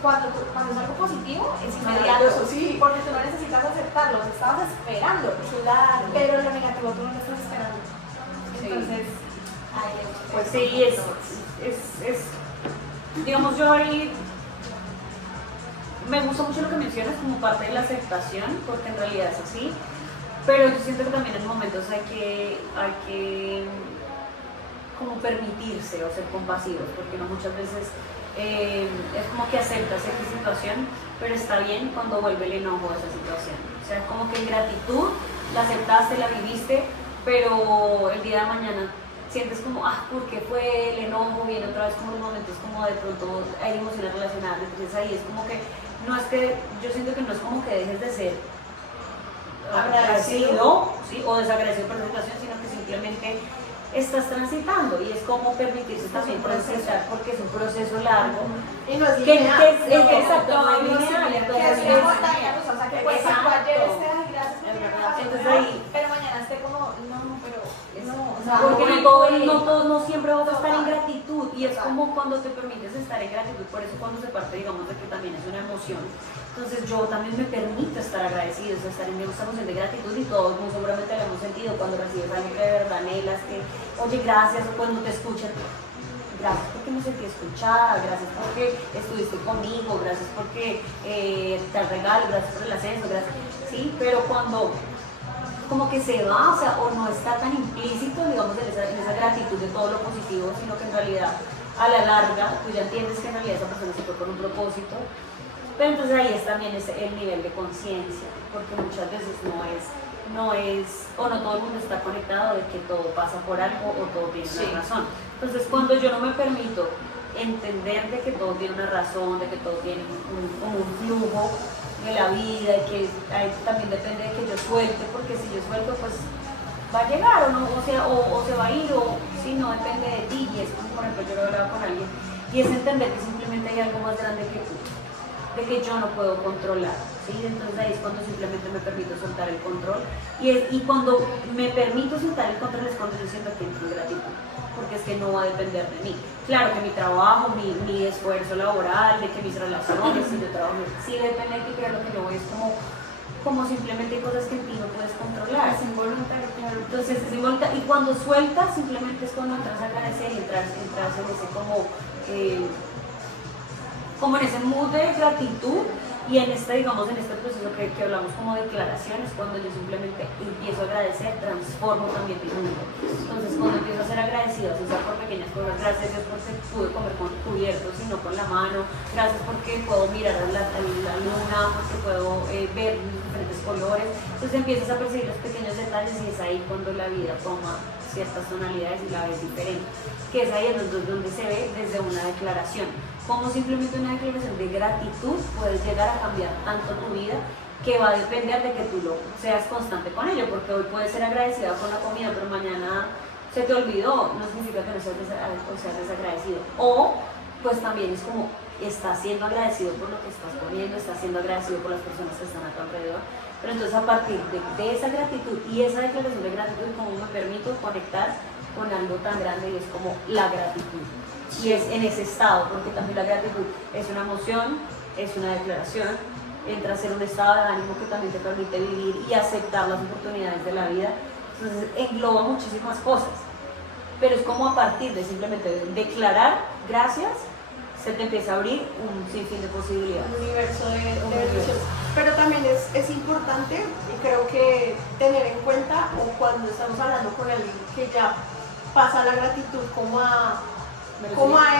cuando es algo positivo es inmediato, Maravilloso, sí. porque tú no necesitas aceptarlo, lo estabas esperando, Claro. pero lo negativo tú no lo estás esperando. Sí. Entonces, ahí Pues sí, es digamos, yo ahí me gusta mucho lo que mencionas como parte de la aceptación, porque en realidad es así, pero yo siento que también en momentos hay que como permitirse o ser compasivos, porque no muchas veces es como que aceptas esa situación, pero está bien cuando vuelve el enojo a esa situación. O sea, como que en gratitud la aceptaste, la viviste, pero el día de mañana sientes como, ¿por qué fue el enojo? Viene otra vez como los momentos como de pronto hay emociones relacionadas, entonces ahí es como que, no es que, yo siento que no es como que dejes de ser agradecido, ¿sí? O desagradecido por la situación, sino que simplemente estás transitando, y es como permitirse también transitar, porque es un proceso largo. Y no es Que lineal. es exacto, no es lineal, que entonces es una montaña rusa, o sea, que puede ser que ayer exacto. esté, ay, gracias, Es verdad. no, Entonces ahí, pero mañana esté como, no, pero no, o sea, porque no siempre vas a estar en Total. gratitud, y es Total. como cuando te permites estar en gratitud, por eso cuando se parte, digamos, de que también es una emoción. Entonces yo también me permito estar agradecido, o sea, estar en esa emoción de gratitud, y todos muy seguramente lo hemos sentido cuando recibes algo que de verdad anhelas, que, oye, gracias, o cuando te escuchan, gracias porque me sentí escuchada, gracias porque estuviste conmigo, gracias porque te regalo, gracias por el ascenso, gracias, sí, pero cuando como que se va, o sea, o no está tan implícito, digamos, en esa gratitud de todo lo positivo, sino que en realidad a la larga tú ya entiendes que en realidad esa persona se fue con un propósito. Pero entonces ahí es también el nivel de conciencia, porque muchas veces no es, o no todo el mundo está conectado de que todo pasa por algo o todo tiene una razón. Entonces cuando yo no me permito entender de que todo tiene una razón, de que todo tiene como un flujo de la vida, y que ahí también depende de que yo suelte, porque si yo suelto pues va a llegar o no, o sea, o se va a ir, o si no depende de ti, y es como, por ejemplo, yo lo hablaba con alguien, y es entender que simplemente hay algo más grande que tú, de que yo no puedo controlar, ¿sí? Entonces ahí es cuando simplemente me permito soltar el control, y cuando me permito soltar el control es cuando yo siento que entro en gratitud, porque es que no va a depender de mí. Claro que mi trabajo, mi esfuerzo laboral, de que mis relaciones, si yo trabajo, sí depende de ti, pero lo que yo voy es como simplemente cosas que en ti no puedes controlar. es involuntario, claro. Entonces es involuntario, y cuando sueltas simplemente es cuando entras a agradecer y entras en ese como en ese mood de gratitud, y en digamos, en este proceso que hablamos como declaraciones, cuando yo simplemente empiezo a agradecer, transformo también mi mundo. Entonces cuando empiezo a ser agradecido, o sea por pequeñas cosas, gracias gracias Dios porque pude comer con cubiertos y no con la mano, gracias porque puedo mirar a la luna, porque puedo ver diferentes colores. Entonces empiezas a percibir los pequeños detalles y es ahí cuando la vida toma ciertas tonalidades y la ves diferente, que es ahí donde se ve desde una declaración, como simplemente una declaración de gratitud puedes llegar a cambiar tanto tu vida, que va a depender de que tú seas constante con ello, porque hoy puedes ser agradecida con la comida, pero mañana se te olvidó, no significa que no seas desagradecido. O pues también es como estás siendo agradecido por lo que estás comiendo, estás siendo agradecido por las personas que están a tu alrededor. Pero entonces a partir de esa gratitud y esa declaración de gratitud, como me permito conectar con algo tan grande y es como la gratitud. Y es en ese estado, porque también la gratitud es una emoción, es una declaración, entra a ser un estado de ánimo que también te permite vivir y aceptar las oportunidades de la vida. Entonces engloba muchísimas cosas, pero es como a partir de simplemente declarar gracias, se te empieza a abrir un sinfín de posibilidades. Un universo de bendiciones. Pero también es importante, y creo que tener en cuenta, o cuando estamos hablando con alguien que ya pasa la gratitud como a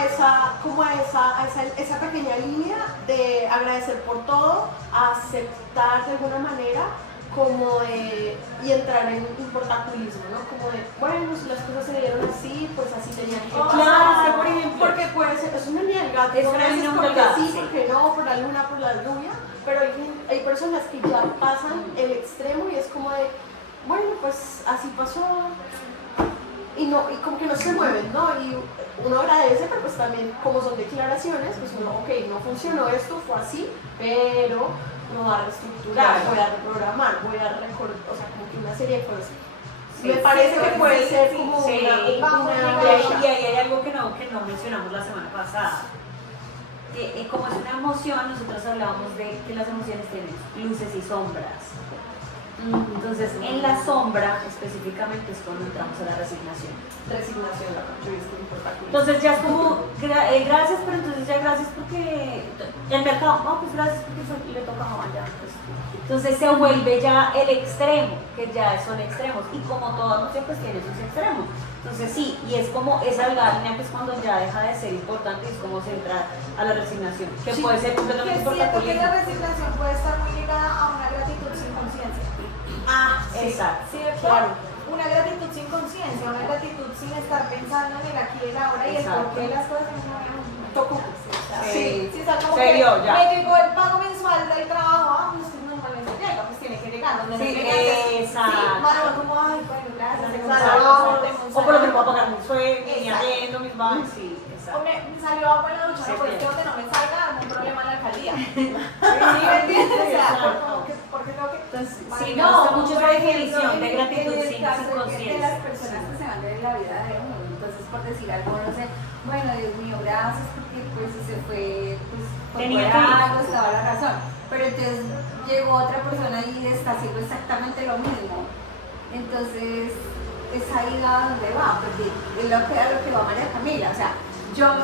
esa pequeña línea de agradecer por todo, a aceptar de alguna manera y entrar en importaculismo, ¿no? Como de, bueno, si las cosas se dieron así, pues así tenían que pasar. Claro, por ejemplo, porque puede ser, es una línea del gato, es una línea porque del gato, sí, sí, porque no, por la luna, por la lluvia, pero hay personas que ya pasan el extremo y es como de, bueno, pues así pasó, y como que no se mueven, ¿no? Y uno agradece, pero pues también, como son declaraciones, pues uno, ok, no funcionó esto, fue así, pero no va a reestructurar, voy a reprogramar, voy a recordar, o sea, como que una serie de cosas. Sí, me parece que puede ser sí, como sí, una y ahí hay algo que no mencionamos la semana pasada. Como es una emoción, nosotros hablábamos de que las emociones tienen luces y sombras. Entonces, en la sombra específicamente es cuando entramos a la resignación. Resignación, la construiste importante. Entonces ya es como, gracias, pero entonces ya gracias porque el mercado, no, pues gracias porque le toca a ya. Pues. Entonces se vuelve ya el extremo, que ya son extremos, y como toda emoción pues tiene sus extremos. Entonces sí, y es como esa línea que es cuando ya deja de ser importante y es como se entra a la resignación, que sí, puede ser completamente importante. Siento que la resignación puede estar muy ligada a una gratitud sin conciencia. Sí, exacto. ¿Cierto? Claro. Una gratitud sin conciencia, una gratitud sin estar pensando en el aquí y el ahora y el por qué las cosas no tocó. Sí, está como que me llegó el pago mensual del trabajo, pues que normalmente llega, pues tiene que llegar, donde sí, no llega, exacto. sí, Manuel como, ay, bueno, gracias, o por lo menos voy a pagar mi sueldo, mi arriendo, mis bancos, sí, exacto. O me salió agua en la ducha, no, porque tengo que no me salga, un problema en la alcaldía. Sí, ¿me entiendes? O sea, porque tengo que... Entonces, sí, me gusta mucho esa definición de gratitud sin conciencia. De las personas que se van de la vida de uno, entonces por decir algo, no sé, bueno, Dios mío, gracias porque pues se fue, pues por algo, estaba la razón, pero entonces llegó otra persona y está haciendo exactamente lo mismo, entonces es ahí a donde va, porque es lo que va María Camila, o sea, yo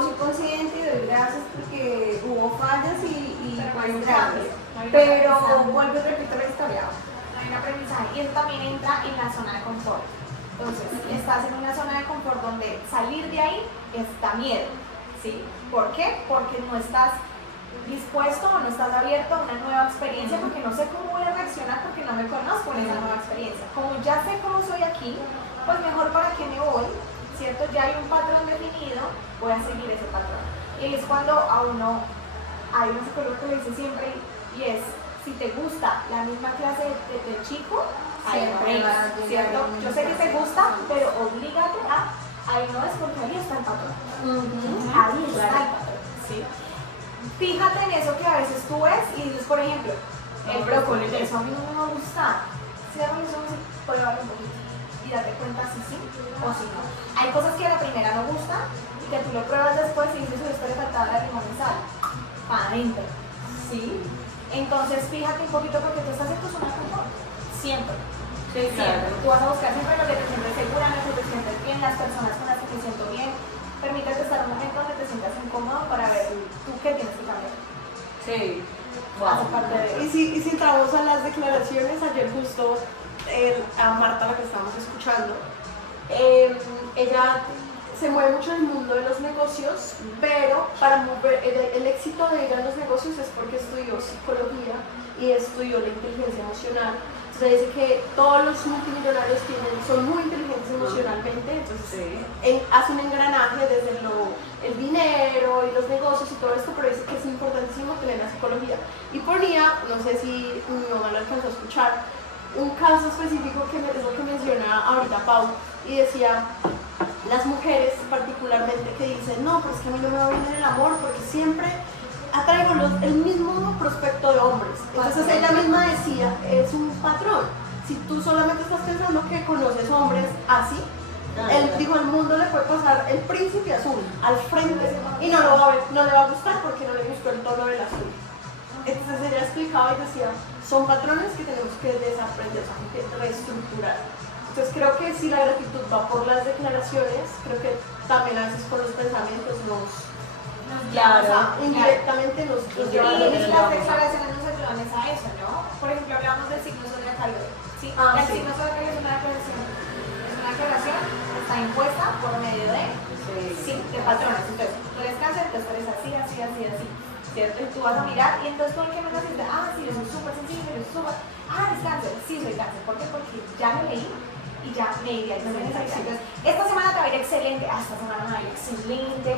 soy consciente y doy gracias porque hubo fallas y pues gracias, pero vuelvo y repito la historia. Hay un aprendizaje y eso también entra en la zona de confort. Entonces, estás en una zona de confort donde salir de ahí da miedo, ¿sí? ¿Por qué? Porque no estás dispuesto o no estás abierto a una nueva experiencia porque no sé cómo voy a reaccionar porque no me conozco en esa nueva experiencia. Como ya sé cómo soy aquí, pues mejor para qué me voy, ¿cierto? Ya hay un patrón definido, voy a seguir ese patrón. Y es cuando a uno, hay un psicólogo que le dice siempre, y es, si te gusta la misma clase de chico, ahí no es, ¿cierto? Yo sé que te gusta, pero oblígate ahí no es porque ahí está el patrón. Ahí está el patrón, ¿sí? Fíjate en eso que a veces tú ves y dices, por ejemplo, el brócoli, eso a mí no me va a gustar. Cierra los ojos y pruébalo un poquito y date cuenta si sí o si no. Hay cosas que a la primera no gustan y que tú lo pruebas después y dices, esto le faltaba la limón y sal. Para adentro, ¿sí? Entonces fíjate un poquito porque tú estás en tu zona de confort, siempre. Sí, siempre. Tú vas a buscar siempre lo que te sientes segura, lo que te sientes bien, las personas con las que te siento bien. Permítete estar un momento donde te sientas incómodo para ver tú qué tienes que cambiar. Sí. Wow. Parte de... Y si entramos a las declaraciones, ayer justo a Marta, la que estábamos escuchando, ella se mueve mucho en el mundo de los negocios, pero para mover el éxito de ella en los negocios es porque estudió psicología y estudió la inteligencia emocional. Entonces dice que todos los multimillonarios son muy inteligentes emocionalmente, entonces hace un engranaje desde el dinero y los negocios y todo esto, pero dice que es importantísimo tener la psicología. Y ponía, no sé si mi mamá lo alcanzó a escuchar, un caso específico que es lo que menciona ahorita Pau, y decía, las mujeres particularmente que dicen, no, pero es que a mí no me va bien en el amor porque siempre atraigo el mismo prospecto de hombres. Entonces ella misma decía, es un patrón. Si tú solamente estás pensando que conoces hombres así, dijo, al mundo le puede pasar el príncipe azul al frente y no lo va a ver, no le va a gustar porque no le gustó el tono del azul. Entonces ella explicaba y decía, son patrones que tenemos que desaprender, o sea, que reestructurar. Entonces creo que si la gratitud va por las declaraciones, creo que también a veces con los pensamientos indirectamente nos llevan a Y lo las declaraciones nos ayudan a eso, ¿no? Por ejemplo, hablamos del signo zodiacal. ¿Sí? El signo zodiacal es una declaración. Es una declaración que está impuesta por medio de patrones. Entonces, tú eres cáncer, entonces tú eres así, así, así, así. ¿Cierto? Y tú vas a mirar y entonces tú el que me dices, sí, yo soy súper sensible, yo soy súper. Eres cáncer, sí, soy cáncer. ¿Por qué? Porque ya me leí y ya me idealicé en esa idea. Entonces, esta semana te va a ir excelente, esta semana me va a ir excelente,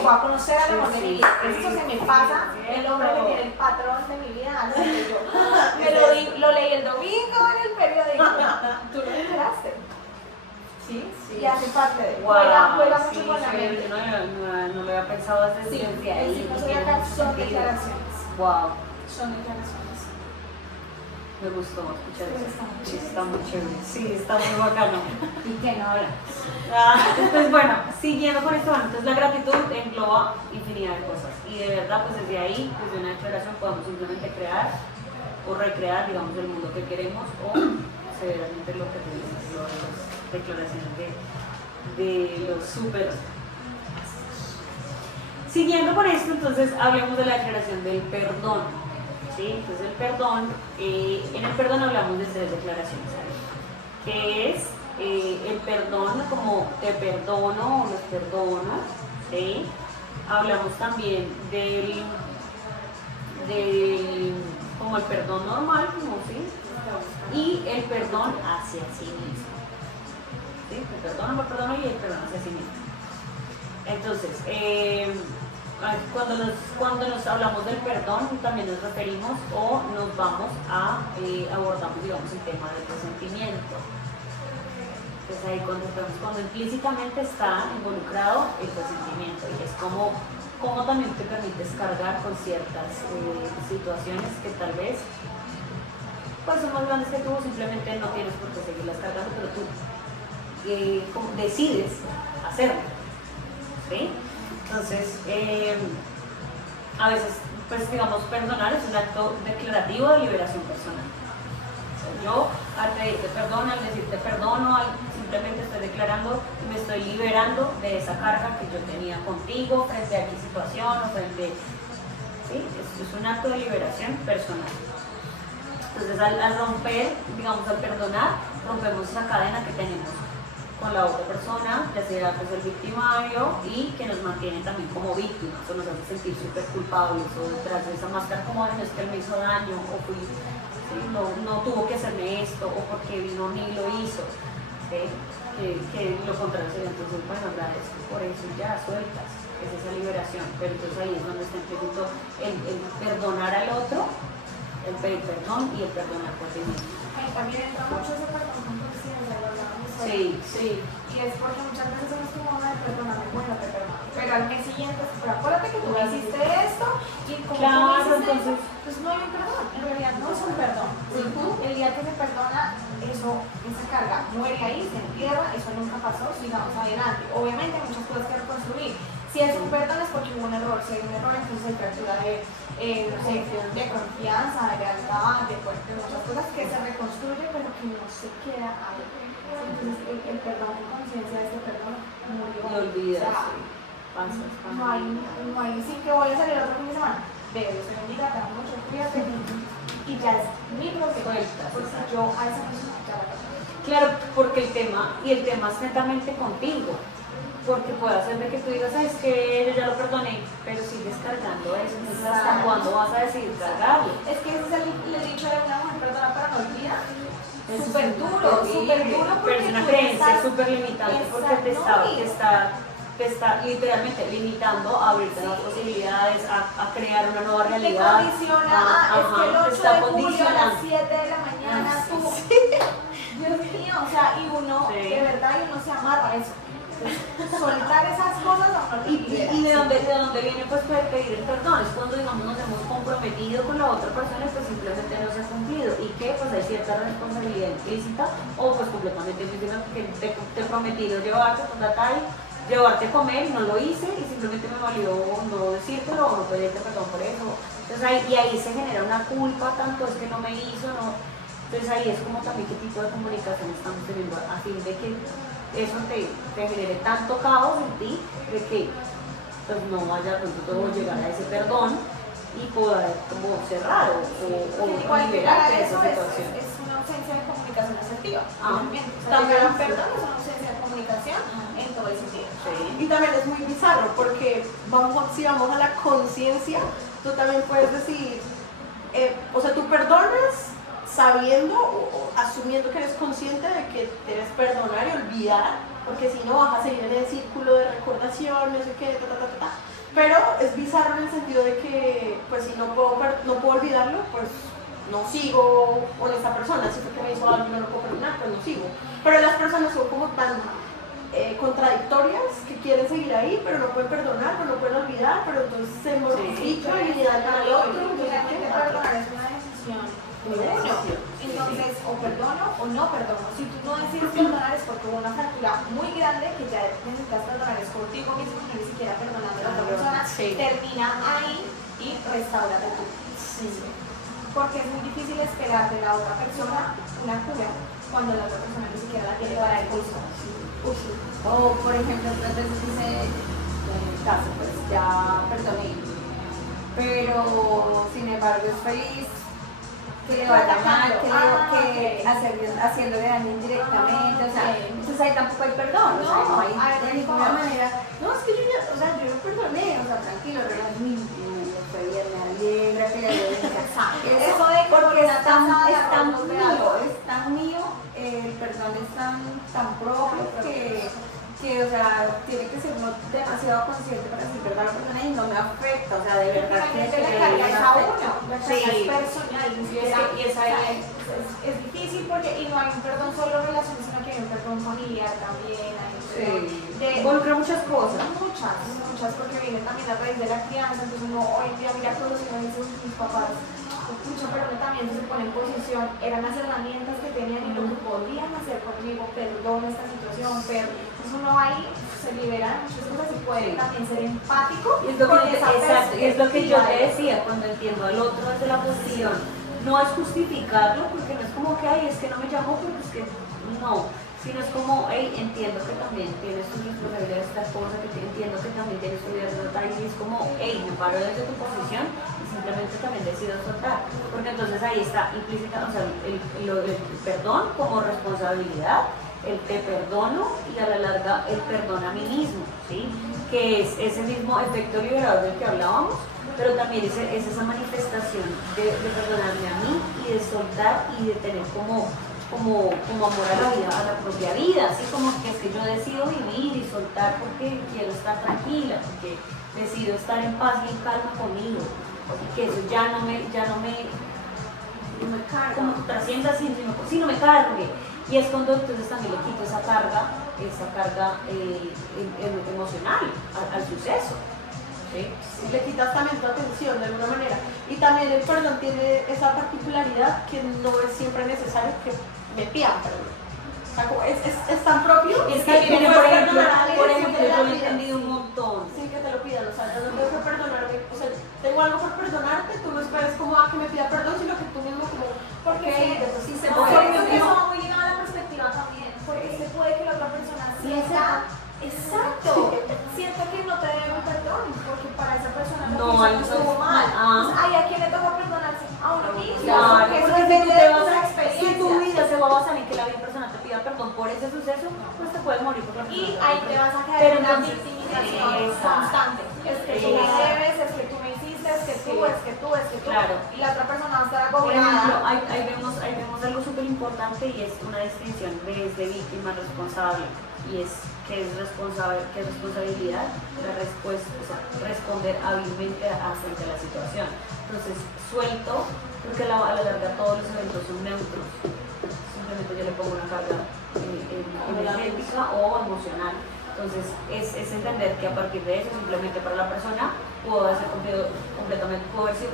voy a conocer al amor de mi vida. Eso se me pasa, el hombre que tiene el patrón de mi vida, así que yo lo leí el domingo en el periódico. Tú lo enteraste. Sí. Y hace parte de juega mucho con la mente. No lo había pensado desde ahí. Son declaraciones. Wow. Son declaraciones. Me gustó escuchar eso. Sí, está muy chévere. Sí, está muy bacano. ¿Y qué no habla? Entonces, bueno, siguiendo con esto, entonces la gratitud engloba infinidad de cosas. Y de verdad, pues desde ahí, desde una declaración, podemos simplemente crear o recrear, digamos, el mundo que queremos o severamente lo que tenemos, las declaraciones de los súper. Siguiendo con esto, entonces hablemos de la declaración del perdón. ¿Sí? Entonces el perdón, en el perdón hablamos de 3 declaraciones, ¿sabes? Que es el perdón como te perdono o los perdono, ¿sí? Hablamos también como el perdón normal, como, ¿sí? Y el perdón hacia sí mismo, ¿sí? Me perdono y el perdón hacia sí mismo. Entonces, cuando nos hablamos del perdón, también nos referimos o nos vamos abordamos, digamos, el tema del resentimiento. Entonces ahí cuando implícitamente está involucrado el resentimiento y es como también te permites cargar con ciertas situaciones que tal vez pues son más grandes que tú, simplemente no tienes por qué seguirlas cargando, pero tú decides hacerlo, ¿sí? Entonces, a veces, pues digamos, perdonar es un acto declarativo de liberación personal. O sea, yo al pedirte perdón, al decirte perdono, simplemente estoy declarando que me estoy liberando de esa carga que yo tenía contigo frente a qué situación o frente... ¿Sí? Es un acto de liberación personal. Entonces, al romper, digamos, al perdonar, rompemos esa cadena que tenemos con la otra persona, ya sea pues el victimario y que nos mantiene también como víctimas o nos hace sentir súper culpables o detrás de esa máscara como no es que él me hizo daño o fui, ¿sí? no tuvo que hacerme esto o porque vino ni lo hizo, ¿sí? que lo contrario sería entonces bueno, agradezco por eso y ya sueltas, es esa liberación, pero entonces ahí es donde está implícito el perdonar al otro, el pedir perdón y el perdonar por sí mismo. También entra mucho ese perdón con conciencia, ¿verdad? Sí. Y es porque muchas veces somos como, perdóname, bueno, te perdono. Pero al mes siguiente, pero acuérdate que tú me hiciste esto y como claro, tú me hiciste entonces... esto, pues no hay un perdón. En realidad no es un perdón. El día que se perdona, esa carga muere ahí, se entierra, eso nunca pasó, sigamos adelante. Obviamente hay muchas cosas que reconstruir. Si es un perdón es porque hubo un error. Si hay un error, entonces hay fractura de confianza, de lealtad, de muchas cosas que se reconstruye, pero que no se queda ahí. Entonces el perdón de conciencia, este perdón murió. Lo olvidas, o sea, sí. Pasas. No hay, sí que voy a salir otro fin de semana. Dios te bendiga, te amo mucho, cuídate. Y ya es mi problema. Porque yo a esa persona ya la tengo. Claro, porque el tema es netamente contigo. porque puede hacer de que tú digas, "Ay, es que yo ya lo perdoné", pero sigues cargando eso, entonces ¿hasta cuándo vas a decidir cargarlo? Es que ese es el dicho de una mujer perdona para no olvidar. Es Súper duro pero porque es una tú creencia estás- súper limitante porque te está literalmente limitando a abrirte nuevas posibilidades, a crear una nueva te realidad. condiciona Ajá, es que el te 8 está de julio a las condicionando. 7 de la mañana tú, Dios mío, o sea, y uno, Sí. de verdad, y uno se amarra a eso. Soltar esas cosas a uno Y de dónde viene pues pedir el perdón, es cuando digamos nos hemos comprometido con la otra persona y pues simplemente no se ha cumplido y que pues hay cierta responsabilidad implícita o pues completamente implícita porque te he prometido llevarte a comer y no lo hice y simplemente me valió no decírtelo o no pedirte perdón por eso. Entonces ahí se genera una culpa, tanto es que no me hizo, no. Entonces ahí es como también qué tipo de comunicación estamos teniendo a fin de que eso te genere tanto caos en ti de que pues no vaya pronto todo llegar a ese perdón y poder como cerrar o liberarte de esa situación. es una ausencia de comunicación asertiva. También. También el perdón es una ausencia de comunicación en todo el sentido. Y también es muy bizarro porque si vamos a la conciencia, tú también puedes decir, o sea, tú perdonas sabiendo o asumiendo que eres consciente de que debes perdonar y olvidar, porque si no vas a seguir en el círculo de recordación, no sé qué, ta. Pero es bizarro en el sentido de que, pues si no puedo olvidarlo, pues no sigo con esa persona, si fue que me hizo algo y no lo puedo perdonar, pues no sigo. Pero las personas son como tan contradictorias que quieren seguir ahí, pero no pueden perdonar, pero no pueden olvidar, pero entonces se mortifican y le dan al otro. Realmente perdonar es una decisión de uno. Entonces, o perdono o no perdono. Si tú no decides perdonar es porque hubo una fractura muy grande que ya necesitas perdonar, es contigo mismo, no ni siquiera perdonando a la otra persona. Termina ahí y restáurate tú. Porque es muy difícil esperar de la otra persona una cura cuando la otra persona ni siquiera la tiene para el juicio. O por ejemplo, otras veces dice, en el caso, pues ya perdoné, pero sin embargo es feliz, que le vaya mal, haciéndole daño indirectamente, o sea, entonces ahí tampoco hay perdón, o sea, no hay de ninguna manera, no, es que yo no perdoné, o sea, tranquilo, estoy bien, me alegra que le doy Eso de que porque es tan mío, el perdón es tan propio que, o sea, tiene que ser uno demasiado consciente para decir verdad a la persona y no me afecta, o sea, de verdad que la carga es a uno, la carga es personal, es difícil porque y no hay un perdón solo en relación, sino que hay un perdón familiar también, hay un perdón Involucra muchas cosas. muchas, porque viene también a raíz de la crianza, entonces uno hoy en día mira cosas y uno dice, mis papás, mucho perdón también se pone en posición, eran las herramientas que tenían y lo que podían hacer conmigo, perdón esta situación, entonces uno ahí se libera de muchas cosas y puede también ser empático. Y es lo que yo te decía cuando entiendo al otro desde la posición. No es justificarlo porque no es como que, ay, es que no me llamó porque es que no, sino es como, hey, entiendo que también tienes tus responsabilidades, esta cosa, que entiendo que también tienes tu vida de notar y es como, hey, me paro desde tu posición y simplemente también decido soltar, porque entonces ahí está implícita, o sea, el perdón como responsabilidad, el te perdono y a la larga el perdón a mí mismo, ¿sí? Que es ese mismo efecto liberador del que hablábamos, pero también es esa manifestación de perdonarme a mí y de soltar y de tener como amor a la vida, a la propia vida, así como que es que yo decido vivir y soltar porque quiero estar tranquila, porque decido estar en paz y en calma conmigo, y que eso ya no me carga, como trascienda sino me cargue. Y es cuando entonces también le quito esa carga emocional al suceso. ¿Sí? Le quitas también tu atención de alguna manera. Y también el perdón tiene esa particularidad que no es siempre necesario que me pidan perdón. O sea, como es tan propio. Es que tú por puedes ejemplo, perdonar a alguien sin que te yo lo lo he pidan. entendido un montón. Sin que te lo pidan, o sea, yo no tengo que perdonarme, o sea, tengo algo por perdonarte, tú no esperes como a que me pida perdón, sino que tú mismo como, Porque sí se no, puede. porque eso va muy ligado a la perspectiva también, porque se puede que la otra persona sienta, exacto, sienta que no te debe un perdón, porque para esa persona lo que hizo estuvo mal. Entonces, ay, ¿a quién le toca perdonarse? A uno mismo. Claro, porque eso porque depende de tu si tu experiencia. vida se va a basar en que la persona te pida perdón por ese suceso, pues te puedes morir por la persona. Y ahí te vas a quedar Pero en una entonces, victimización exacto. constante. Es que tú me debes, es que tú me hiciste, es que tú, es que tú, es que tú. Claro. Y la otra persona va a estar Por ejemplo, agobiada. ahí vemos algo súper importante y es una distinción desde víctima a responsable. Y es que es responsabilidad la respuesta, o sea, responder hábilmente frente a la situación. Entonces, suelto, porque a la larga todos los eventos son neutros. Simplemente yo le pongo una carga energética o emocional. Entonces, es entender que a partir de eso, simplemente para la persona pudo haber sido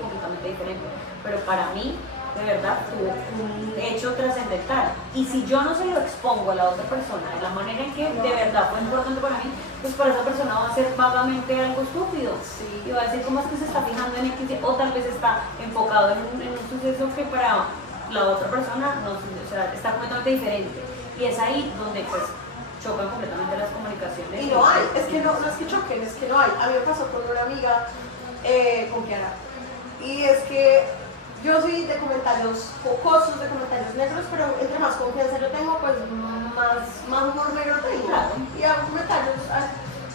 completamente diferente. Pero para mí, de verdad, tuvo un hecho trascendental. Y si yo no se lo expongo a la otra persona de la manera en que de verdad fue importante para mí, pues para esa persona va a ser vagamente algo estúpido. Sí. Y va a decir cómo es que se está fijando en X, o tal vez está enfocado en un suceso que para la otra persona no, o sea, está completamente diferente. Y es ahí donde pues chocan completamente las comunicaciones. Y no hay, es que no es que choquen, es que no hay. A mí me pasó con una amiga, con Kiara, y es que yo soy de comentarios jocosos, de comentarios negros, pero entre más confianza yo tengo, pues más humor negro tengo. Claro. Y hago comentarios.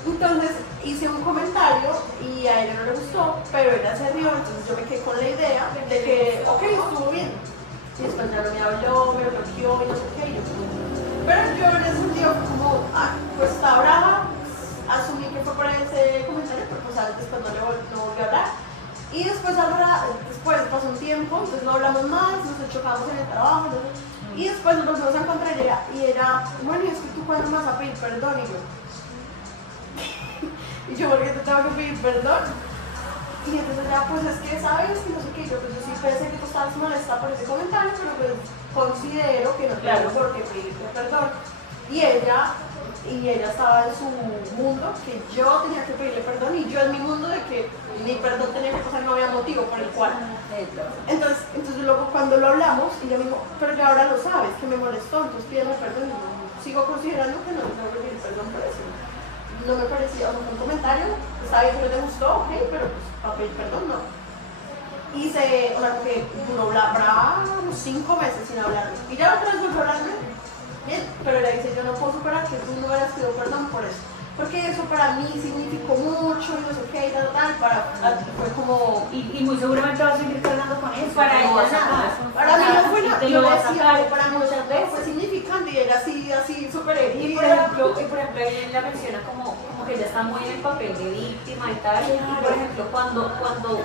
Entonces hice un comentario y a ella no le gustó, pero ella se rió, entonces yo me quedé con la idea de que, ok, estuvo bien. Y después ya no me habló, me bloqueó y no sé qué. Y yo, pero yo en ese sentido, como, pues está brava, asumí que fue por ese comentario, pero pues después no volví a hablar. Y después pasó un tiempo, entonces no hablamos más, nos chocamos en el trabajo, y después nos volvimos a encontrar y era, bueno, y es que tú cuándo me vas a pedir perdón, y yo, ¿por qué te tengo que pedir perdón? Y entonces ya, pues es que sabes, que no sé qué, yo pues yo sí pensé que tú estabas molesta por ese comentario, pero pues considero que no tengo por qué pedirte perdón. Y ella estaba en su mundo, que yo tenía que pedirle perdón, y yo en mi mundo de que mi perdón tenía que pasar, no había motivo por el cual. Entonces luego cuando lo hablamos, ella me dijo, pero ya ahora lo sabes, que me molestó, entonces pídeme perdón. Y yo sigo considerando que no tengo que pedir perdón por eso. No me parecía un comentario, está bien que no te gustó, ok, pero pues para pedir perdón no. Y o sea, que duró brava unos 5 meses sin hablarme. Y ya otra vez volvió a hablarme. Bien, pero le dice, yo no puedo superar que tú no hubieras pedido perdón por eso. Porque eso para mí significó mucho y no sé qué y tal, fue como... Y muy seguramente vas a seguir cargando con eso. Para te lo ella vas a nada. sacar. Para mí no fue nada, te yo lo le vas a decía, sacar pero para muchas veces fue significante y ella así súper Y herida. por ejemplo, ella menciona como que ella está muy en el papel de víctima y tal. Y por ejemplo, cuando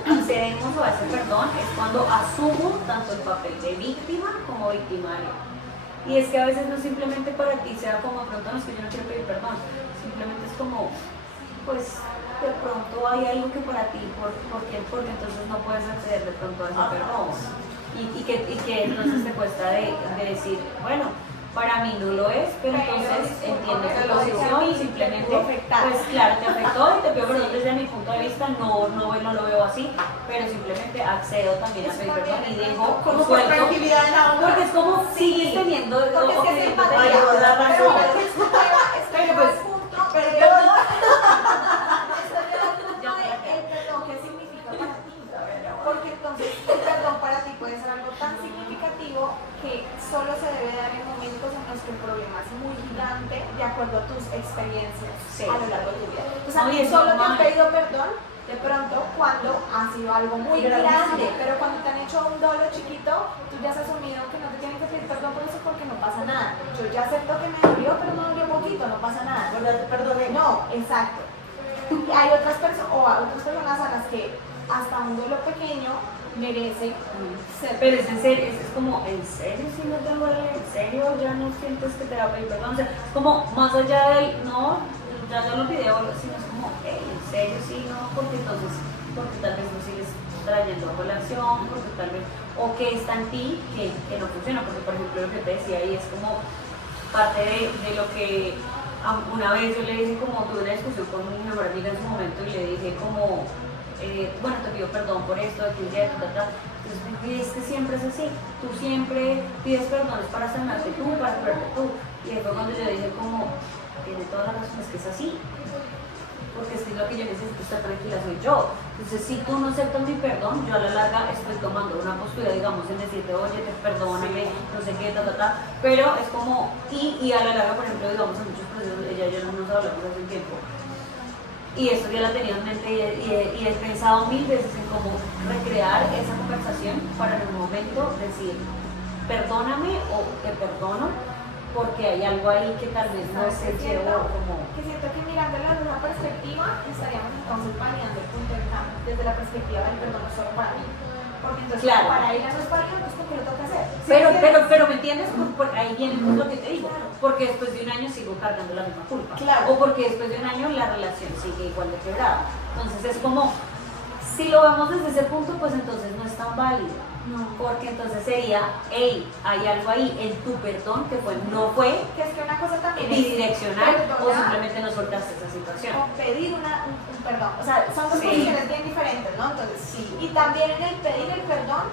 accedemos a ese perdón es cuando asumo tanto el papel de víctima como victimario. Y es que a veces no simplemente para ti sea como pronto no es que yo no quiero pedir perdón, simplemente es como, pues de pronto hay algo que para ti, porque entonces no puedes acceder de pronto a ese perdón. Y que entonces te cuesta de decir, bueno, para mí no lo es, pero entonces entiendo que lo decisión y simplemente, pues claro, te afectó y te pido perdón desde mi punto de vista, no lo veo así, pero simplemente accedo también a pedir perdón y dejo Como por suelto, tranquilidad en la porque es como sigues teniendo, Porque es que es empatía. la razón. Pero pues, el perdón, ¿qué significa para ti? Porque entonces el perdón para ti puede ser algo tan significativo que solo se debe dar en momentos en los que el problema es muy gigante de acuerdo a tus experiencias a lo largo de tu vida. O sea, Oye, solo te han normal. pedido perdón de pronto cuando ha sido algo muy grande, pero cuando te han hecho un dolo chiquito, tú ya has asumido que no te tienen que pedir perdón por eso porque no pasa nada. Yo ya acepto que me dolió, pero me dolió poquito, no pasa nada. ¿Verdad? Te perdoné. No, exacto. Y hay otras personas a las que hasta un dolo pequeño merece ser. Pero es en serio, es como, ¿en serio si no te duele? ¿En serio ya no sientes que te va a pedir perdón? O sea, es como más allá del, no, ya no lo olvidé, sino es como, ¿en serio sí, no? Porque entonces, porque tal vez no sigues trayendo a colación, porque tal vez, o que está en ti que no funciona, porque por ejemplo lo que te decía ahí es como parte de lo que una vez yo le dije como, tuve una discusión con mi mejor amiga en su momento y le dije como, bueno, te pido perdón por esto, de que un día, entonces es que siempre es así, tú siempre pides perdones para sanarte tú, para curarte tú, y después cuando yo dije como, tiene todas las razones que es así, porque es que lo que yo necesito estar tranquila soy yo, Entonces, si tú no aceptas mi perdón, yo a la larga estoy tomando una postura, digamos, en decirte, oye, te perdóname, no sé qué, pero es como, y a la larga, por ejemplo, digamos, en muchos procesos, ella y yo no nos hablamos hace un tiempo, y esto ya la tenía en mente y he pensado mil veces en cómo recrear esa conversación para en un momento decir, perdóname o te perdono, porque hay algo ahí que tal vez no se llevó como... Que siento que mirándolo desde una perspectiva estaríamos entonces validando el punto de cambio desde la perspectiva del perdón no solo para mí. Porque entonces Claro. para ella no es válido, entonces ¿por qué lo toca hacer? Pero ¿me entiendes? Porque ahí viene lo que te digo. Porque después de un año sigo cargando la misma culpa. Claro. O porque después de un año la relación sigue igual de quebrada. Entonces es como, si lo vemos desde ese punto, pues entonces no es tan válido. No. Porque entonces sería, hey, hay algo ahí en tu perdón que no fue Que es que una cosa también es bidireccional o perdonar simplemente no soltaste esa situación. o pedir un perdón. O sea, son dos Sí. posiciones bien diferentes, ¿no? Entonces, sí. Y también en el pedir el perdón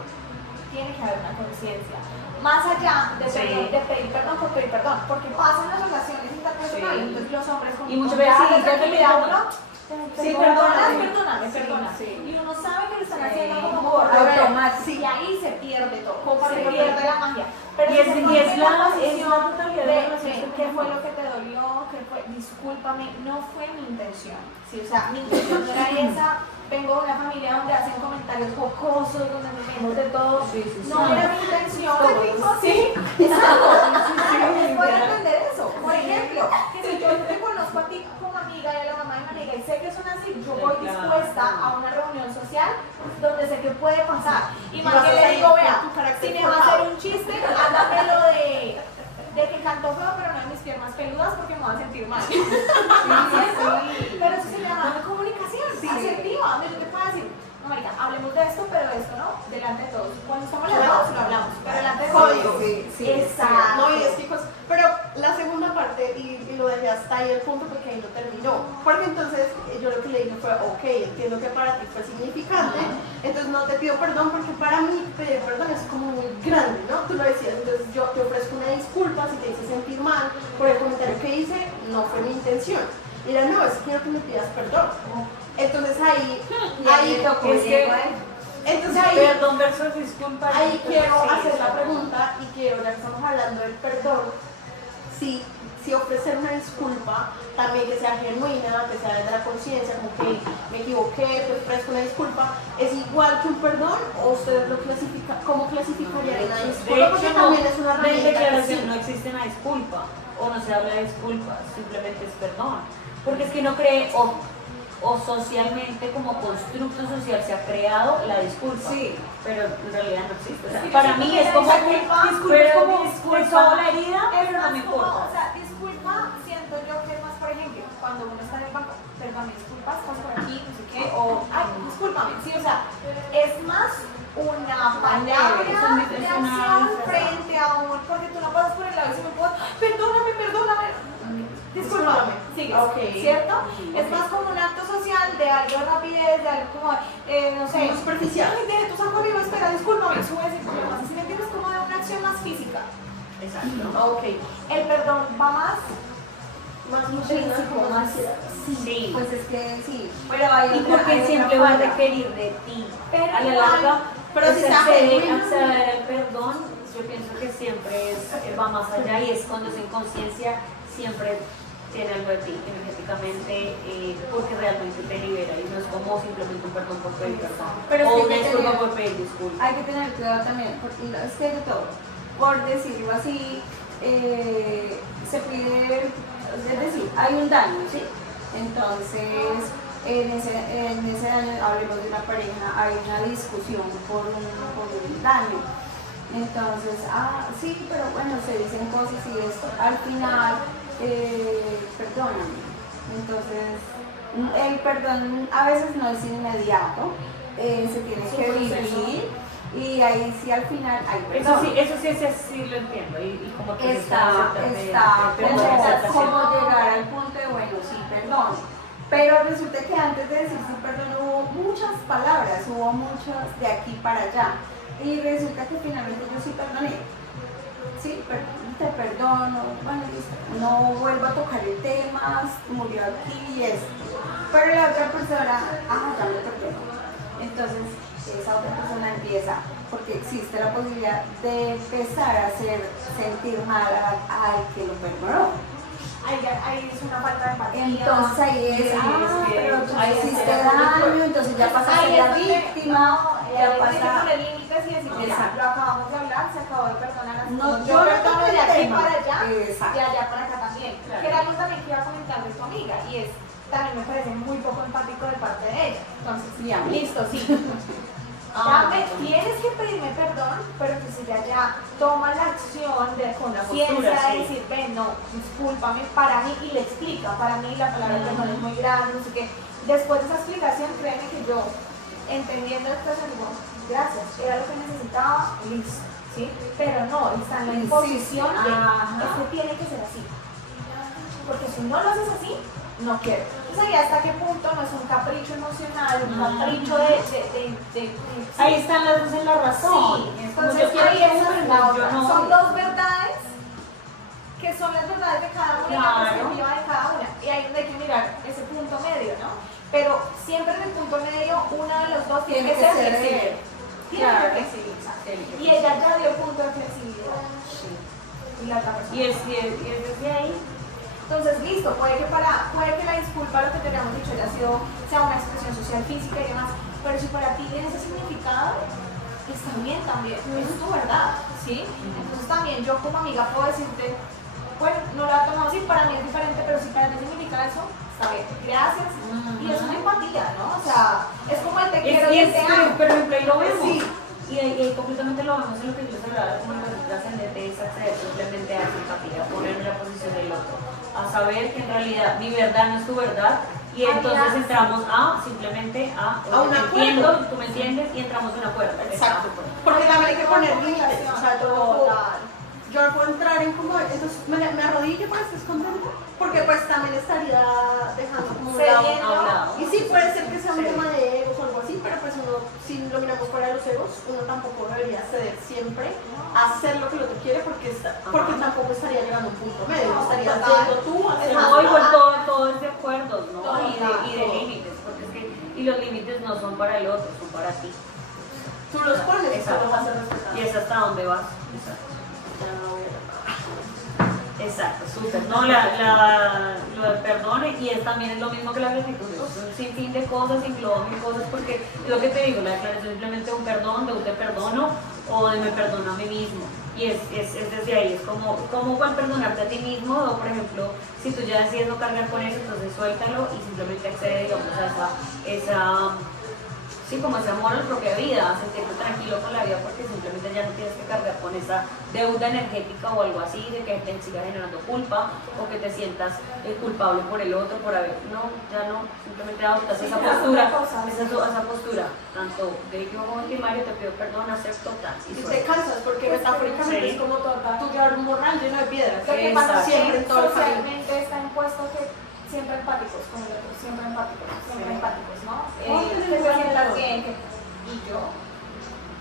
tiene que haber una conciencia. Más allá de, Sí. de pedir perdón por pedir perdón, porque pasan las relaciones interpersonales, Sí. entonces los hombres como Y muchas veces sí, ya te tranquilidad, pido uno, Sí, perdóname, perdóname. perdóname. Sí. Y uno sabe que lo están Sí. haciendo como por Automático. y ahí se pierde todo, como Sí. se pierde la magia. Pero Y si es- se y pone es en la posición totalidad de la relación de que qué fue tenemos. lo que te dolió, qué fue, discúlpame, no fue mi intención. Sí, o sea, mi intención no era esa. Vengo de una familia donde hacen comentarios jocosos, donde nos reímos de todo. Sí, sí, sí. No era mi intención. Todos. Sí, exacto. sí, Puedo literal. entender eso. Por ejemplo, que si yo te conozco a ti como amiga y a la mamá de mi amiga y sé que son así, yo voy Claro. dispuesta a una reunión social donde sé que puede pasar. Y Y más vas que a le salir digo, con vea, tu carácter si me va a hacer forjado. un chiste, hágamelo de que canto feo, pero no de mis piernas peludas porque me voy a sentir mal. Pero eso se llama comunicación asertiva, donde yo te puedo decir, no, marica, hablemos de esto, pero de esto no, delante de todos. Cuando estamos hablando, lo hablamos, pero delante de todos. Código. Sí, Exacto. No, y es que pero la segunda parte, y lo dejé hasta ahí el punto porque ahí no terminó. Porque entonces yo lo que le dije fue, ok, entiendo que para ti fue significante, entonces no te pido perdón porque para mí pedir perdón es como muy grande, ¿no? Tú lo decías, entonces yo te ofrezco una disculpa si te hice sentir mal por el comentario que hice, no fue mi intención. Y era, no, es que quiero que me pidas perdón. Entonces ahí Es que, entonces ahí perdón versus disculpa. ahí quiero Sí, hacer la exacto. pregunta y quiero, ya que estamos hablando del perdón, si ofrecer una disculpa, también que sea genuina, que sea desde la conciencia, como que me equivoqué, te ofrezco una disculpa, ¿es igual que un perdón o ustedes lo clasifican, cómo clasificarían una De disculpa? Porque hecho, también es una de herramienta que declaración sí. no existe una disculpa o no se habla de disculpas, simplemente es perdón. Porque es que no cree o socialmente como constructo social se ha creado la disculpa, pero en realidad no existe. O sea, Sí, para yo mí siento es que como la que disculpa pero es como disculpa la herida, Es pero no más me como, importa. o sea, disculpa, siento yo que es más, por ejemplo, cuando uno está en el banco, perdón, disculpas, estás por aquí, no sé qué, o, ay, discúlpame, sí, o sea, es más una palabra Es de una acción frase. frente a un, porque tú no pasas por el lado y se me puede, perdóname, discúlpame, sigues, Ok. ¿cierto? Es más como un acto social de algo rapidez, de algo como, no sé, Como superficial. ay, deje tu saco arriba, espera, discúlpame, sube ese problema, si me entiendes, como de una acción más física. Exacto. Ok, El perdón va más más intrínseco, más Sí. Pues es que sí, pero hay Y otra- hay porque otra siempre va a falla. requerir de ti. Pero A la igual, larga, pero si se acceder hace al perdón, yo pienso que siempre va más allá y es cuando es en conciencia, siempre tiene algo de ti energéticamente, porque realmente te libera y no es como simplemente un perdón por pedir perdón. Pero es o que una hay que disculpa tener- por pedir disculpa. Hay que tener cuidado también, porque es que hay de todo. Por decirlo así, se pide, es decir, hay un daño, ¿sí? Entonces, en ese daño, hablemos de una pareja, hay una discusión por un daño. Entonces, sí, pero bueno, se dicen cosas y esto, al final, perdóname. Entonces, el perdón a veces no es inmediato, se tiene Es un que proceso. vivir y ahí sí al final hay perdón. Eso sí lo entiendo y como que Está como llegar al punto de, bueno, sí, perdón. Pero resulta que antes de decir sí, perdón, hubo muchas palabras, hubo muchas de aquí para allá. Y resulta que finalmente yo sí perdoné. Sí, te perdono, bueno, listo, no vuelvo a tocar el tema, murió aquí y esto. Pero la otra persona, ya me perdono. Entonces, esa otra persona empieza, porque existe la posibilidad de empezar a hacer sentir mal al que lo perdonó. Ahí es una falta de empatía. Entonces ahí es, pero tú ahí hiciste es daño, entonces ya pasa a ser la víctima, ya Hay que pasa... poner límites y decir, mira, Exacto. lo acabamos de hablar, se acabó de perdonar. No, yo yo perdono no de toco el aquí tema. para allá Exacto. y allá para acá también. Claro. Que era algo también que iba a comentar de tu amiga y es, también me parece muy poco empático de parte de ella. Entonces, Y a mí. listo, sí. Tienes que pedirme perdón, pero entonces ella ya toma la acción de conciencia postura, sí. de decir, ven, no, discúlpame, para mí, y le explica, para mí la palabra perdón es muy grande, no sé qué. Después de esa explicación, créeme que yo, entendiendo el proceso, digo, gracias, era lo que necesitaba, listo, ¿sí? Pero no, está en la imposición de, esto tiene que ser así. Porque si no lo haces así, no quiero. Entonces, ahí hasta qué punto no es un capricho emocional, un capricho de Ahí están las dos en la razón. Sí, Es como entonces yo quiero ahí que esa uno, es la yo otra. no. Son dos verdades que son las verdades de cada una y la Claro. perspectiva de cada una. Y ahí donde hay que mirar ese punto medio, ¿no? Pero siempre en el punto medio, uno de los dos tiene que ser flexible. Tiene que Claro. flexibilizar. Tiene que Y ella ya dio punto de flexibilidad. Y la otra persona. Y es desde ahí. Entonces, listo, puede que la disculpa, lo que te habíamos dicho, sea una expresión social, física y demás, pero si para ti tiene ese significado, está bien también, es tu verdad, ¿sí? Entonces también yo como amiga puedo decirte, bueno, no lo ha tomado así, para mí es diferente, pero si para ti significa eso, está bien, gracias. Y es una empatía, ¿no? O sea, es como el te quiero y el te amo. Pero ahí lo vemos. Sí. Y ahí completamente lo vemos en lo que yo les hablaba, como la trascendente es acceder simplemente a esa empatía, ponerme en la posición del otro, a saber que en realidad mi verdad no es tu verdad, y entonces entramos simplemente a un te acuerdo. entiendo, tú me entiendes, y entramos en un acuerdo. Exacto. Porque también hay que poner límites. O sea, Total. yo no puedo entrar en como, entonces me arrodillo para que estés contento, porque pues también estaría dejando como un lado. Cediendo. A un lado. Y sí, puede ser que sea un Sí. tema de egos o algo así, pero pues uno, si lo miramos fuera de los egos, uno tampoco debería ceder siempre a hacer lo que el otro quiere, porque tampoco estaría llegando a un punto medio, No, estarías total. yendo tú a hacer No, igual todo es de acuerdos, ¿no? Todo, Y de todo. límites, porque es que, y los límites no son para el otro, son para ti. Tú los pones y tú Exacto. los haces respetar. Y es hasta dónde vas. Exacto, súper. No, lo del perdón y también es lo mismo que la gratitud. Es un sinfín de cosas, engloba mil cosas, porque es lo que te digo, la declaración es simplemente un perdón, de un te perdono o de me perdono a mí mismo. Y es desde ahí, es como cual perdonarte a ti mismo, o por ejemplo, si tú ya decides no cargar con eso, entonces suéltalo y simplemente accede, digamos, a sí, como ese amor a la propia vida, a sentirte tranquilo con la vida porque simplemente ya no tienes que cargar con esa deuda energética o algo así, de que te siga generando culpa o que te sientas culpable por el otro, por haber, no, ya no, simplemente adoptas esa postura, esa postura, tanto de yo como Mario, te pido perdón, acepto, tal, Y te suelta. cansas porque metafóricamente Sí. es como tú llevar un morral lleno de piedras. Lo que pasa es Siempre que en todo el camino. socialmente está impuesto que siempre empáticos con el otro, siempre empáticos, ¿no? Que se sientan bien, y yo,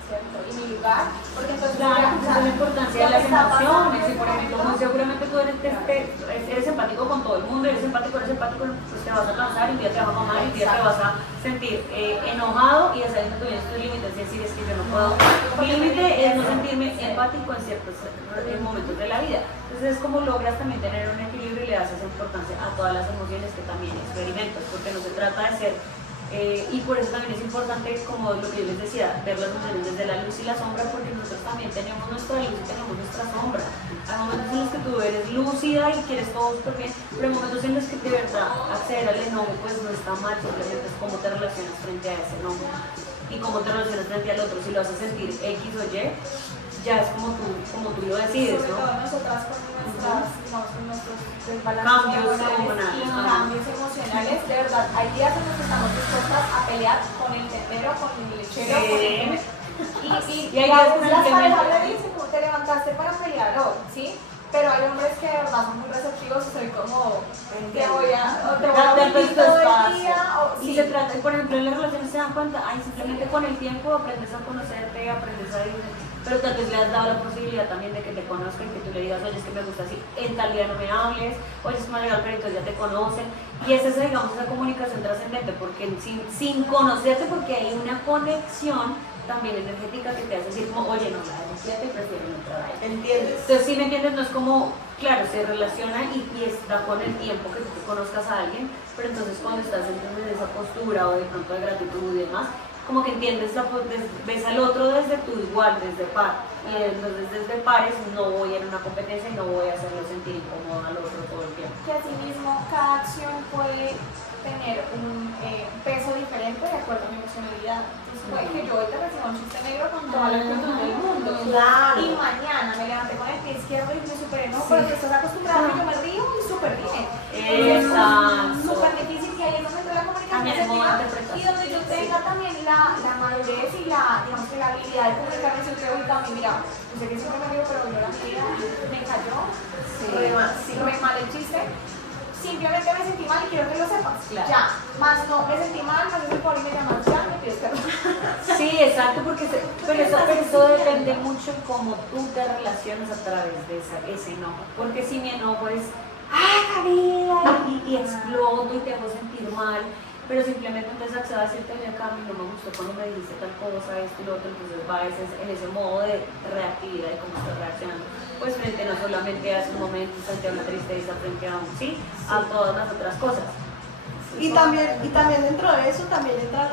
¿cierto? Y mi lugar, porque entonces Claro, ya, esa es la importancia de lo las que está emociones. pasando, Y por ejemplo, muy seguramente tú eres empático con todo el mundo, eres empático, pues te vas a cansar y un día te vas a mamar y un día te vas a sentir enojado y hacer que tú tienes tus límites. Es decir, es que yo no puedo. Mi límite es no sentirme empático en ciertos momentos de la vida. Entonces es como logras también tener un equilibrio y le das esa importancia a todas las emociones que también experimentas, porque no se trata de ser. Y por eso también es importante, como lo que yo les decía, ver las emociones desde la luz y la sombra, porque nosotros también tenemos nuestra luz y tenemos nuestra sombra. Hay momentos en los que tú eres lúcida y quieres todo súper bien, pero hay momentos en los que de verdad acceder al enojo pues no está mal, simplemente es cómo te relacionas frente a ese enojo y cómo te relacionas frente al otro. Si lo haces sentir X o Y, ya es como tú lo decides, sobre ¿no? todo nosotras con nuestros desbalances Cambios hormonales y hormonales, cambios emocionales, de verdad, hay días en los que estamos dispuestas a pelear con el tendero, con el lechero, Sí. con el Y hay días que las simplemente- parejas le dicen como te levantaste para pelear hoy, ¿sí? Pero hay hombres que de verdad son muy receptivos y soy como te voy a Date mentir tu todo el espacio. día, o Y sí, se trata, por ejemplo, en las relaciones se dan cuenta, ay, simplemente con el tiempo aprendes a conocerte, aprendes a vivir, pero tal vez le has dado la posibilidad también de que te conozcan, que tú le digas, oye, es que me gusta así, en tal día no me hables, oye, es más legal, pero entonces ya te conocen. Y es esa, digamos, esa comunicación trascendente, porque sin conocerte, porque hay una conexión también energética que te hace decir como, oye, no, la fíjate, prefiero no entrar ahí. ¿Entiendes? Entonces, si me entiendes, no es como, claro, se relaciona y está con el tiempo que tú conozcas a alguien, pero entonces cuando estás en esa postura o de pronto de gratitud y demás, como que entiendes, ves al otro desde tu igual, desde par. Y entonces desde pares no voy a ir a una competencia y no voy a hacerlo sentir incómodo al otro todo el tiempo. Que asimismo cada acción puede tener un peso diferente de acuerdo a mi emocionalidad. Entonces puede que yo hoy te reciba un chiste negro con toda la actitud del mundo. Claro. Y mañana me levanté con el pie izquierdo y me superé, no, pero tú estás acostumbrado y yo me río y súper bien. Exacto. Súper difícil que ahí es donde entra la comunicación También es modo de asertiva interpretación. y donde yo tenga también la madurez y digamos que la habilidad de comunicarme siempre hoy también, mira, yo sé que siempre me río, pero yo la vida me cayó, re mal el chiste. Simplemente me sentí mal y quiero que lo sepas. Claro. Ya. Más no me sentí mal, más me por y me llamas ya, me pides perdón. Sí, exacto, porque pero eso depende mucho en cómo tú te relacionas a través de ese enojo. Porque si mi enojo es, ¡ay, la vida! Y exploto y te hago sentir mal, pero simplemente entonces accedo a decirte, mira, Cami, no me gustó cuando me dijiste tal cosa, esto y lo otro, entonces va en ese modo de reactividad de cómo estás reaccionando. Pues frente no solamente a esos momentos, frente a una tristeza, frente a a todas las otras cosas. Y también dentro de eso también entra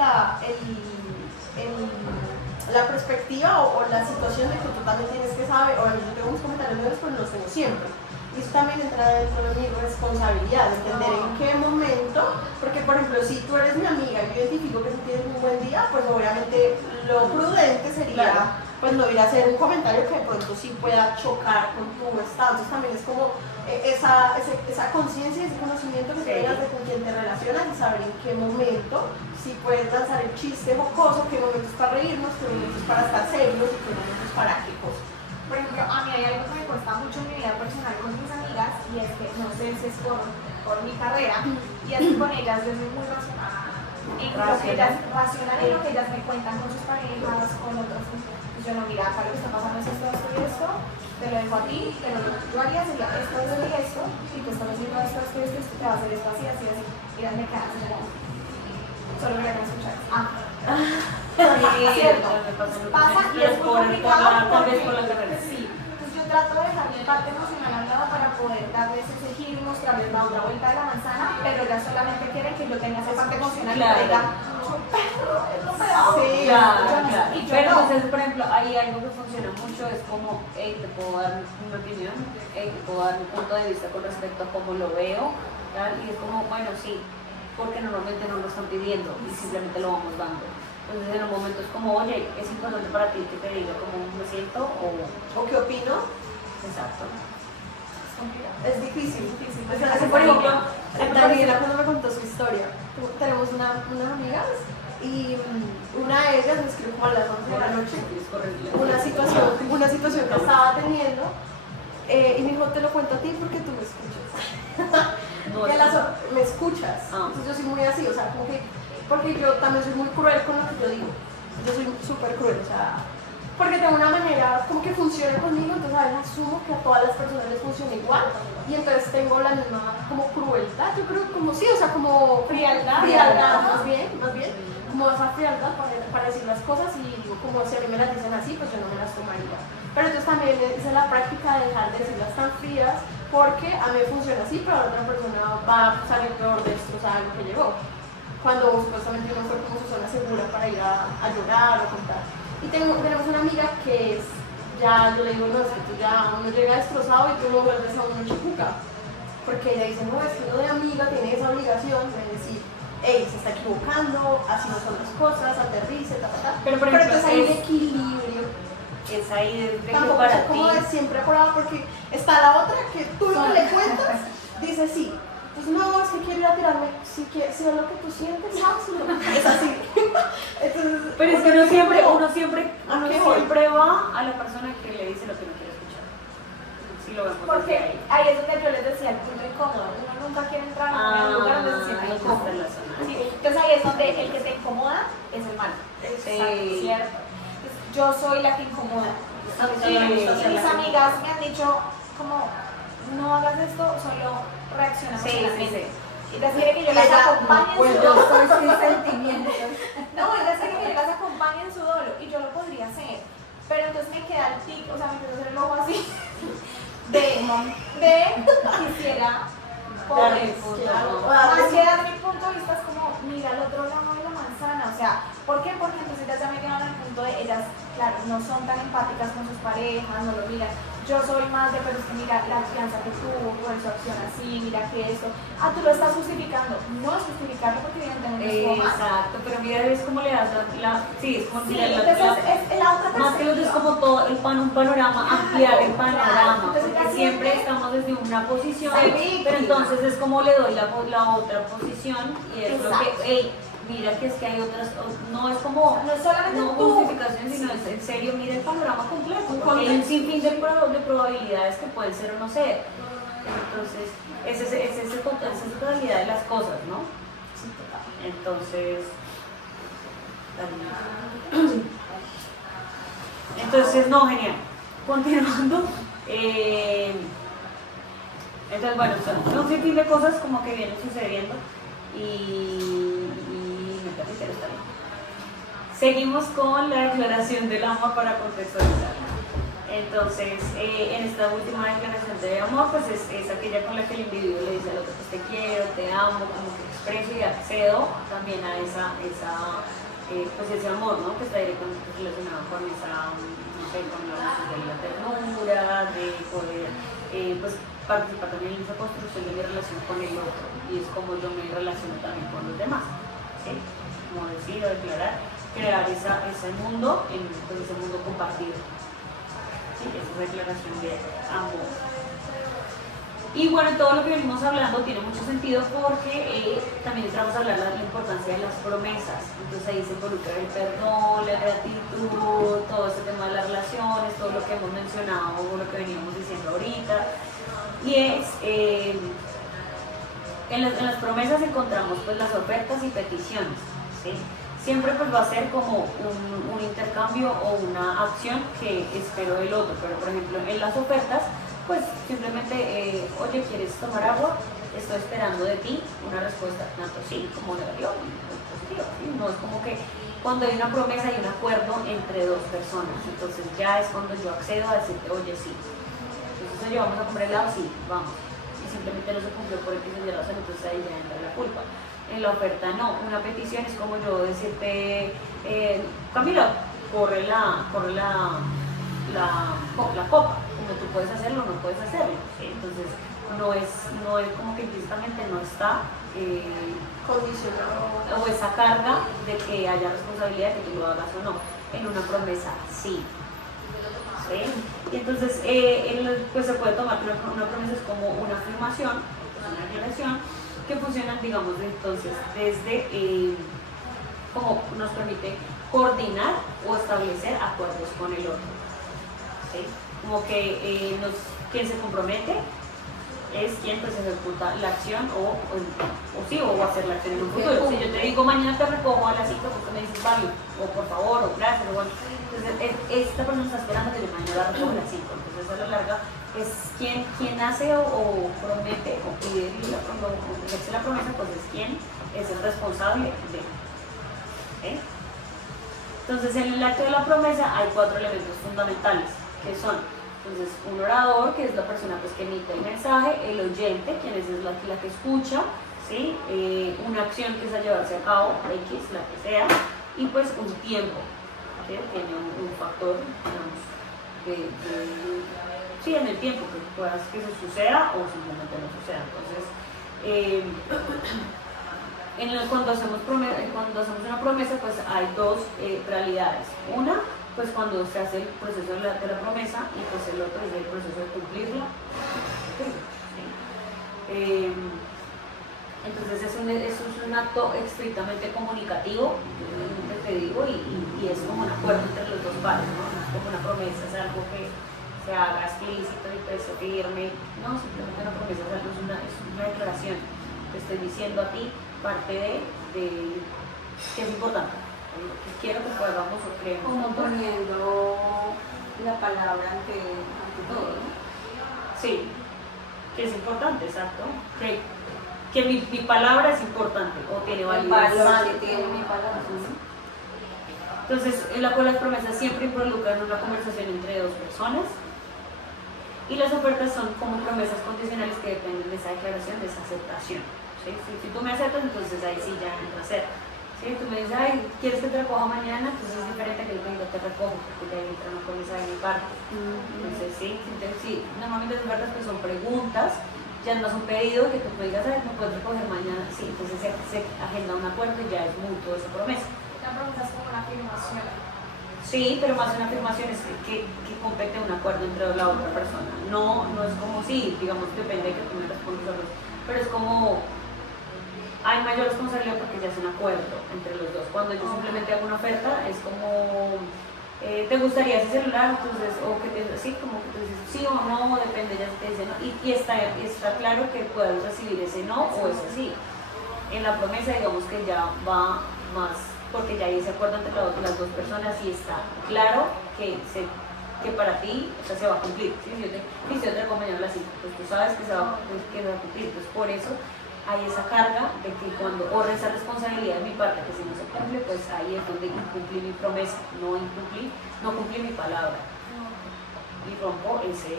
la perspectiva o la situación de que tú también tienes que saber, o yo tengo unos comentarios nuevos, pero no los tengo siempre. Y eso también entra dentro de mi responsabilidad, entender en qué momento, porque por ejemplo, si tú eres mi amiga y yo identifico que tú tienes un buen día, pues obviamente lo prudente sería pues no ir a hacer un comentario que de pronto sí pueda chocar con tu estado. Entonces también es como esa conciencia, ese conocimiento que tengas de con quién te relacionas y saber en qué momento si puedes lanzar el chiste jocoso, qué momentos para reírnos, qué momentos para estar serios y qué momentos para qué cosas. Por ejemplo, a mí hay algo que me cuesta mucho en mi vida personal con mis amigas y es que no sé si es por mi carrera y es que con ellas yo soy muy racional en lo que ellas racional en lo que ellas me cuentan con sus parejas, con otros. Yo no, mira, acá lo que está pasando es esto, esto y esto, te lo dejo a ti, pero lo que yo haría sería esto, esto y esto, y tú estás haciendo esto, esto y esto, te va a hacer esto así, así, así, y ellas me quedan como, solo querían escuchar. Cierto, pasa y es muy complicado tal vez por la carrera. sí, pues yo trato de dejar mi parte emocional al lado para poder darles ese giro y mostrarles la otra vuelta de la manzana, pero ellas solamente quieren que yo tenga esa parte emocional y diga, Sí, claro. Pero entonces, por ejemplo, hay algo que funciona mucho, es como, hey, te puedo dar mi opinión, hey, te puedo dar mi punto de vista con respecto a cómo lo veo, ¿tal? Y es como, bueno, sí, porque normalmente no lo están pidiendo y simplemente lo vamos dando. Entonces en un momento es como, oye, es importante para ti que te diga cómo me siento o qué opino. Exacto. Es difícil. Pues, Por ejemplo, Daniela cuando me contó su historia, tenemos unas amigas y una de ellas me escribió como a las 11 de la noche una situación que estaba teniendo y me dijo, te lo cuento a ti porque tú me escuchas. Me escuchas. Entonces yo soy muy así, o sea, como que, porque yo también soy muy cruel con lo que yo digo. Yo soy súper cruel, o sea, porque tengo una manera como que funciona conmigo, entonces a veces asumo que a todas las personas les funciona igual y entonces tengo la misma como crueldad, yo creo como sí, o sea, como frialdad más bien, como esa frialdad para decir las cosas y digo, como si a mí me las dicen así, pues yo no me las tomaría. Pero entonces también hice la práctica de dejar de decirlas tan frías porque a mí funciona así, pero a la otra persona va a salir peor destrozada de lo que llegó. Cuando supuestamente uno fue como su zona segura para ir a llorar o contar. Y tenemos una amiga que es, ya yo le digo, no, es que tú ya uno llega destrozado y tú no vuelves a uno chicuca. Porque ella dice, no, es que uno de amiga tiene esa obligación de decir, hey, se está equivocando, así no son las cosas, aterrice, Pero entonces hay un equilibrio. Es ahí de Tampoco para es como ti. de siempre apurado, porque está la otra que tú lo que le cuentas, dice sí. Pues no, es que quiero ir a tirarme, si es lo que tú sientes, ¿sabes? Es así. Entonces, pero es que uno siempre va a la persona que le dice lo que no quiere escuchar. Sí lo vemos. Porque ahí es donde yo les decía el punto incómodo. Uno nunca quiere entrar en un lugar donde se siente incómodo. Sí, entonces ahí es es donde el que te incomoda es el malo. Sí. ¿Cierto? Entonces, yo soy la que incomoda. Y mis amigas me han dicho, como, no hagas esto, solo reacciona emocionalmente. Y entonces quiere que yo las acompañe en Pues su yo dolor. soy sin sentimientos. No, ella quiere que yo las acompañe en su dolor y yo lo podría hacer. Pero entonces me queda el tic, o sea, me empieza a hacer el ojo así de quisiera Darle poder. punto, claro. ¿no? Más que desde mi punto de vista es como, mira al otro lado de la manzana, o sea, ¿por qué? Porque entonces ellas ya me quedan al punto de ellas, claro, no son tan empáticas con sus parejas, no lo miran. Yo soy más de, pero es que mira la crianza que tuvo, por su acción así, mira que esto. Ah, tú lo estás justificando. No es justificarlo porque evidentemente estuvo mal. Exacto, pero mira, es como le das sí, es como Sí, tirar entonces es la otra más que los es perspectiva. como todo un panorama, ampliar el Claro, panorama, entonces porque ya siempre siempre estamos desde una posición, soy víctima. pero entonces es como le doy la otra posición y es lo que, Exacto. hey, mira que es que hay otras, no es como No es solamente no tú. justificación, sino es en serio, mira el panorama completo, porque hay un sinfín de probabilidades que pueden ser o no ser. Entonces, esa es la totalidad de las cosas, ¿no? Entonces, no, genial. Continuando, entonces, bueno, son un sinfín de cosas como que vienen sucediendo y me parece que está bien. Seguimos con la declaración del amor para contextualizar. Entonces, en esta última declaración de amor, pues es aquella con la que el individuo le dice al otro, pues te quiero, te amo, como que expreso y accedo también a pues ese amor, ¿no? Que está directamente relacionado con esa, no sé, con la ternura, de poder, pues participar también en esa construcción de mi relación con el otro, y es como yo me relaciono también con los demás, ¿sí? Como decir o declarar, crear ese mundo, pues ese mundo compartido. Sí, esa declaración de amor. Y bueno, todo lo que venimos hablando tiene mucho sentido porque también entramos a hablar de la importancia de las promesas. Entonces ahí se involucra el perdón, la gratitud, todo ese tema de las relaciones, todo lo que hemos mencionado, lo que veníamos diciendo ahorita. Y en las promesas encontramos pues las ofertas y peticiones, ¿sí? Siempre pues va a ser como un intercambio o una acción que espero del otro, pero por ejemplo en las ofertas pues simplemente, oye, ¿quieres tomar agua? Estoy esperando de ti una respuesta tanto sí como negativa o positiva, ¿sí? No es como que cuando hay una promesa hay un acuerdo entre dos personas, entonces ya es cuando yo accedo a decirte, oye, sí. Entonces, oye, vamos a comprar helado, sí, vamos. Y simplemente no se cumplió por X y Y razón, entonces ahí ya entra la culpa. En la oferta no, una petición es como yo decirte, Camila, corre la copa, como tú puedes hacerlo o no puedes hacerlo, ¿sí? Entonces no es como que implícitamente no está condicionado. o esa carga de que haya responsabilidad de que tú lo hagas o no. En una promesa sí. ¿Sí? Y entonces pues se puede tomar una promesa es como una afirmación, una declaración que funcionan, digamos, entonces desde como nos permite coordinar o establecer acuerdos con el otro, ¿sí? Como que quien se compromete es quien pues ejecuta la acción o hacer la acción en un futuro. Si yo te digo mañana te recojo a las 5, pues tú me dices vale, o por favor, o gracias, o bueno. Entonces esta persona está esperando que yo mañana la recojo a las 5, entonces a la larga es quien hace o promete o pide o ejerce la promesa, pues es quien es el responsable de. ¿Sí? Entonces en el acto de la promesa hay 4 elementos fundamentales que son entonces un orador, que es la persona pues, que emite el mensaje, el oyente, quien es la que escucha, ¿sí? Una acción que es a llevarse a cabo, X, la que sea, y pues un tiempo, ¿sí? Tiene un factor, digamos, sí, en el tiempo, que puedas que eso suceda o simplemente no suceda. Entonces, cuando hacemos una promesa, pues hay 2 realidades. Una, pues cuando se hace el proceso de la promesa y pues el otro es el proceso de cumplirla. ¿Sí? Entonces es un acto estrictamente comunicativo, te digo, y es como un acuerdo entre los dos pares, ¿no? No es como una promesa, es algo que se haga explícito y pues firme, no, simplemente una promesa es una declaración, te estoy diciendo a ti parte de que es importante, que quiero que hagamos o creemos. Como poniendo la palabra ante todo, ¿no? Sí, que es importante, exacto. Que mi palabra es importante o tiene validez. El valor que tiene mi palabra. Entonces, el acuerdo de las promesas siempre involucran una conversación entre dos personas y las ofertas son como promesas condicionales que dependen de esa declaración, de esa aceptación. ¿Sí? Si tú me aceptas, entonces ahí sí ya entra a ser. ¿Sí? Tú me dices, ay, ¿quieres que te recoja mañana? Entonces es diferente a que yo te diga, te recojo, porque ya entra una promesa de mi parte. Entonces, sí, normalmente las ofertas pues son preguntas, ya no es un pedido que tú me digas, ay, me puedes recoger mañana. Sí, entonces se agenda un acuerdo y ya es mutuo esa promesa. La promesa es como una afirmación. Sí, pero más una afirmación es que compete un acuerdo entre la otra persona. No es como sí, digamos, depende de que tú me respondas a los, pero es como hay mayor responsabilidad porque ya es un acuerdo entre los dos. Cuando yo simplemente hago una oferta, es como ¿te gustaría ese celular? Entonces, o que te así como que tú dices sí o no, depende, ya te dice no, y está claro que puedes recibir ese no o ese sí. En la promesa digamos que ya va más porque ya hay ese acuerdo entre las dos personas y está claro que para ti, o sea, se va a cumplir. ¿Sí? Si yo te acompaño a la cita, pues tú sabes que se va a cumplir. Entonces, por eso hay esa carga de que cuando, o esa responsabilidad de mi parte, que si no se cumple, pues ahí es donde incumplí mi promesa, no cumplí mi palabra. Y rompo esa...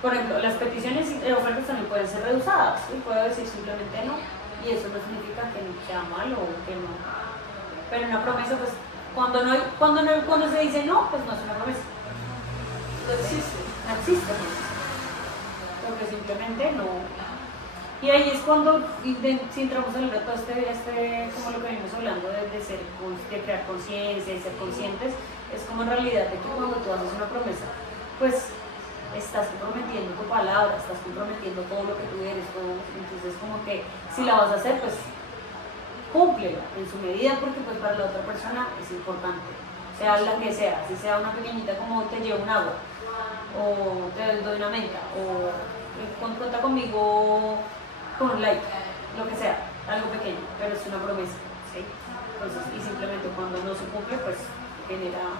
Por ejemplo, las peticiones y ofertas también pueden ser rehusadas, ¿sí? Puedo decir simplemente no. Y eso no significa que sea malo o que no. Pero una promesa, pues, cuando se dice no, pues no es una promesa. No existe. No existe, pues. Porque simplemente no. Y ahí es cuando, si entramos en el reto como lo que venimos hablando, de crear conciencia y ser conscientes, es como en realidad de que cuando tú haces una promesa, pues estás comprometiendo tu palabra, estás comprometiendo todo lo que tú eres, entonces como que si la vas a hacer, pues cúmplela en su medida porque pues para la otra persona es importante, sea la que sea, si sea una pequeñita como te llevo un agua, o te doy una menta, o cuenta conmigo con un like, lo que sea, algo pequeño, pero es una promesa, ¿sí? Entonces, y simplemente cuando no se cumple, pues genera...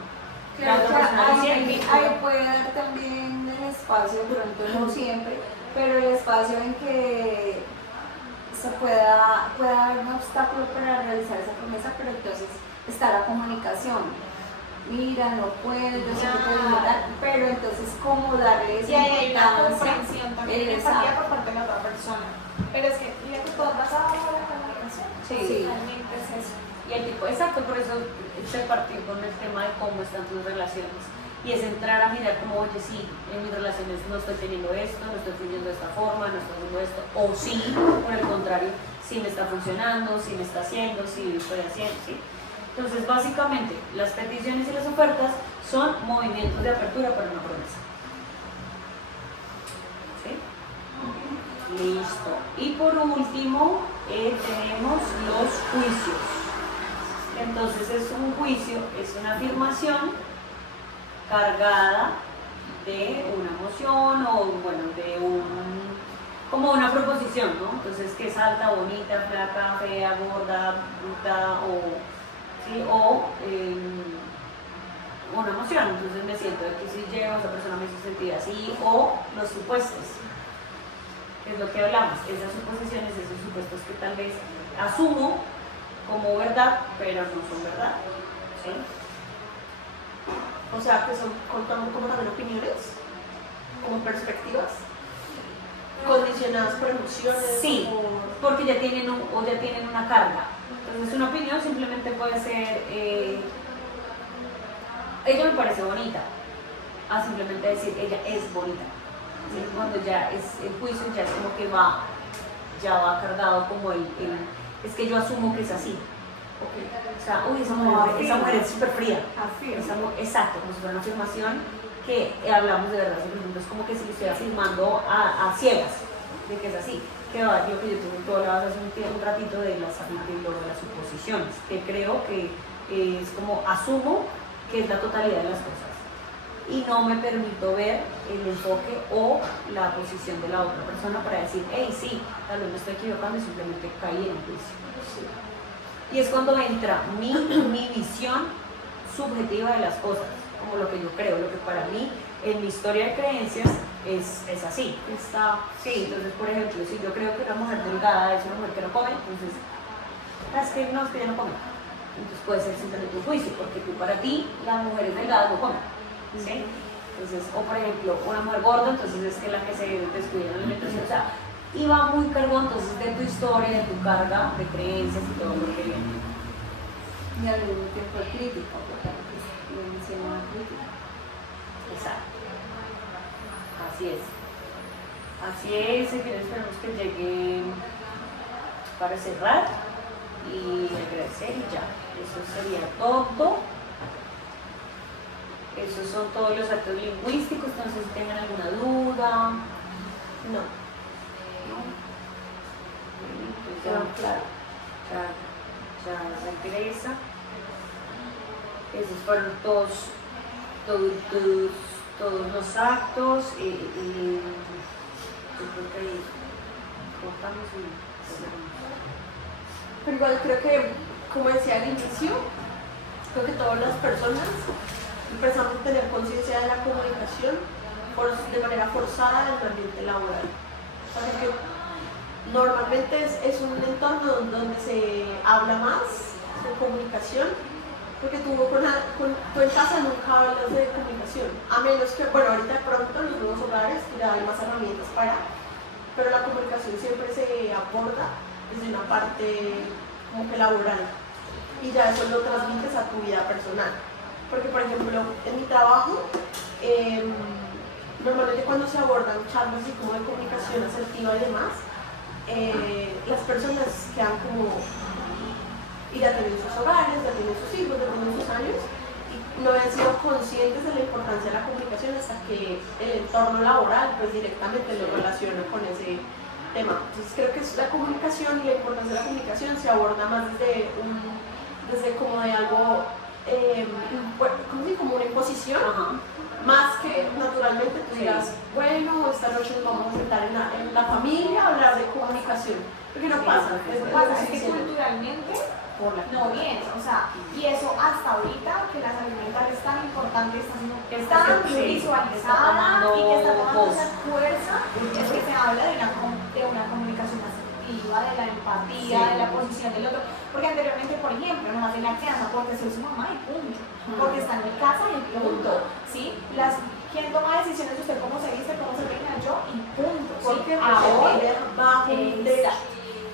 Claro, ahí puede dar también el espacio, pronto no siempre, pero el espacio en que se pueda haber un obstáculo para realizar esa promesa, pero entonces está la comunicación. Mira, no puedo, yo sé que puedo ayudar, pero entonces cómo darle esa Y ahí hay una importancia, comprensión también, empatía por parte de la otra persona. Pero es que, mira que todo basado en la comunicación. Sí. Realmente es eso. Y el tipo, exacto, por eso se partió con el tema de cómo están tus relaciones. Y es entrar a mirar como, oye, sí, en mis relaciones no estoy teniendo esto, no estoy fluyendo de esta forma, no estoy haciendo esto. O sí, por el contrario, sí me está funcionando, sí me está haciendo, sí estoy haciendo, sí. Entonces, básicamente, las peticiones y las ofertas son movimientos de apertura para una promesa. ¿Sí? Listo. Y por último, tenemos los juicios. Entonces es un juicio, es una afirmación cargada de una emoción o bueno, como una proposición, ¿no? Entonces que es alta, bonita, flaca, fea, gorda, bruta o una emoción. Entonces me siento de que si llego, esa persona me hizo sentir así, o los supuestos, que es lo que hablamos, esas suposiciones, esos supuestos que tal vez asumo como verdad, pero no son verdad. ¿Sí? O sea, que son como también opiniones, como perspectivas, condicionadas por emociones. Sí, porque ya tienen una carga. Entonces una opinión simplemente puede ser, ella me parece bonita, a simplemente decir, ella es bonita. ¿Sí? Cuando ya es el juicio, ya es como que ya va cargado como es que yo asumo que es así. Okay. O sea, uy, esa mujer es súper fría. Exacto, como si fuera una afirmación que hablamos de verdad. Es como que si le estoy afirmando a ciegas de que es así. Que va, yo tú hablabas hace un ratito de las suposiciones, que creo que es como asumo que es la totalidad de las cosas. y no me permito ver el enfoque o la posición de la otra persona para decir, hey, sí, tal vez me estoy equivocando y simplemente caí en un juicio. Y es cuando entra mi visión subjetiva de las cosas, como lo que yo creo, lo que para mí, en mi historia de creencias, es así. Sí, entonces, por ejemplo, si yo creo que una mujer delgada es una mujer que no come, entonces, es que ella no come. Entonces puede ser simplemente un juicio, porque tú para ti, las mujeres delgadas no comen. ¿Sí? Entonces, o por ejemplo, una mujer gorda, entonces es que la que se descuida en la alimentación, o sea, y va muy cargado entonces de tu historia, de tu carga, de creencias y todo lo que viene. Y al mismo tiempo crítico, porque lo menciona una crítica. Exacto. Así es. Así es, y esperamos que llegue para cerrar y agradecer y ya. Eso sería todo. Esos son todos los actos lingüísticos, entonces si tengan alguna duda. No. Claro. Ya regresa. Esos fueron todos los actos y yo creo que ahí cortamos y cerramos. Pero igual creo que, como decía al inicio, creo que todas las personas empezamos a tener conciencia de la comunicación de manera forzada en el ambiente laboral. O sea, que normalmente es un entorno donde se habla más de comunicación, porque tú en casa nunca hablas de comunicación, a menos que, bueno, ahorita de pronto en los nuevos hogares ya hay más herramientas pero la comunicación siempre se aborda desde una parte como que laboral, y ya eso lo transmites a tu vida personal. Porque, por ejemplo, en mi trabajo, normalmente cuando se abordan charlas así como de comunicación asertiva y demás, las personas quedan como, y ya tienen sus hogares, ya tienen sus hijos, ya tienen sus años, y no habían sido conscientes de la importancia de la comunicación hasta que el entorno laboral pues directamente lo relaciona con ese tema. Entonces creo que la comunicación y la importancia de la comunicación se aborda más desde como de algo, como una imposición. Ajá. Más que naturalmente tú digas, bueno, esta noche nos vamos a sentar en la familia a hablar de comunicación. Porque no pasa. Es que culturalmente no viene, o sea, y eso hasta ahorita que la salud mental es tan importante, está tan visualizada y que está tomando esa fuerza, es que se habla de una comunicación asertiva, de la empatía, de la posición del otro, porque anteriormente, por ejemplo, nomás en la crianza, porque soy su mamá y punto, porque está en mi casa y punto, ¿sí? ¿Quién toma decisiones de usted cómo se viste, cómo se peina? Yo y punto, ¿sí? Porque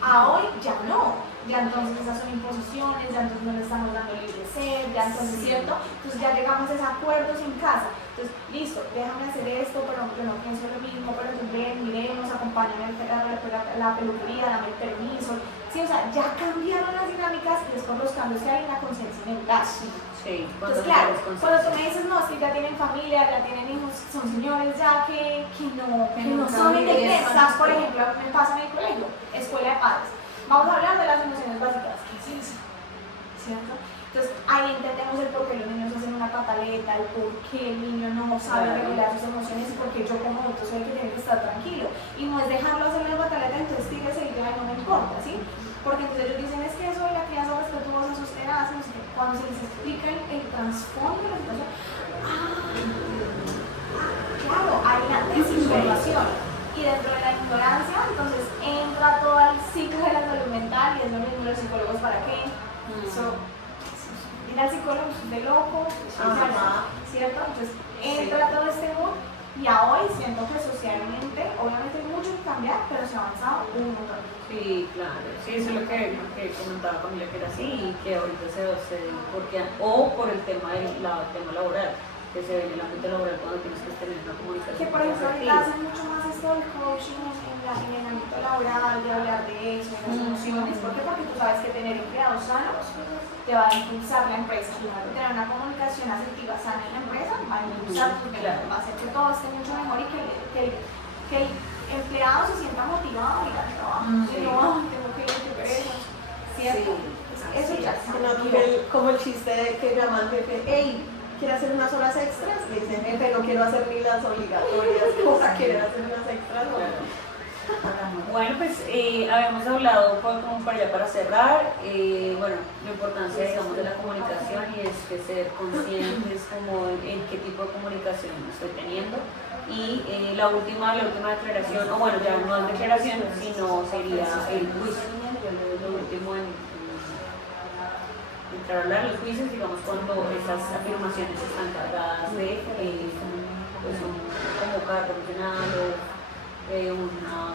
a hoy ya no. Ya entonces esas son imposiciones, ya entonces no le estamos dando libre ser, ya entonces, ¿cierto? Entonces ya llegamos a esos acuerdos en casa. Entonces, listo, déjame hacer esto, pero yo no pienso lo mismo, pero entonces ven, miremos, acompáñame a la peluquería, dame el permiso. Sí, o sea, ya cambiaron las dinámicas y es por los cambios que hay en la conciencia en el gas. Sí, entonces, claro, cuando tú me dices, no, es que ya tienen familia, ya tienen hijos, son señores ya que no saben de tema. Por ejemplo, me pasa en el colegio, escuela de padres. Vamos a hablar de las emociones básicas. ¿Qué es eso? ¿Cierto? Entonces, ahí entendemos el por qué los niños hacen una pataleta, el por qué el niño no sabe regular sus emociones y por qué yo como adulto soy el que tiene que estar tranquilo. Y no es dejarlo hacer la pataleta, entonces tírese y diga, no me importa, ¿sí? Porque entonces ellos dicen, es que eso de la crianza respetuosa, eso es tenaz, no sé qué. Cuando se les explica el trasfondo de la situación, claro, hay una desinformación. Y dentro de la ignorancia, entonces entra todo el ciclo de la salud mental y es lo mismo los psicólogos para qué. Ir al psicólogo es de loco, ¿cierto? Entonces entra todo este mundo y a hoy siento que socialmente, obviamente hay mucho que cambiar, pero se ha avanzado un montón. Sí, claro. Sí, eso es lo que comentaba Camila, que era así y que ahorita o por el tema laboral, que se ve en el ámbito laboral cuando tienes que tener una comunicación. Que por ejemplo ahorita hacen mucho más esto del coaching en el ámbito laboral, de hablar de eso, de las emociones. ¿Por qué? Porque tú sabes que tener empleados sanos te va a impulsar la empresa. Tener una comunicación asertiva sana en la empresa va a impulsar tu empleo, va a hacer que todo esté mucho mejor y que el empleado se sienta motivado a ir al trabajo. No, tengo que ir a pereza, ¿cierto? Eso ya está. Como el chiste de que llama al jefe, hey, quiere hacer unas horas extras, le dicen, jefe, no quiero hacer ni las obligatorias, o sea, quieren hacer unas extras, Bueno, pues habíamos hablado un poco como para cerrar, bueno, la importancia, digamos, de la comunicación y es que ser conscientes como en qué tipo de comunicación estoy teniendo. Y la última declaración, o bueno, ya no es declaración, sino sería el juicio, lo último en entrar a hablar los juicios, digamos, cuando esas afirmaciones están cargadas de pues un cargo profesional o una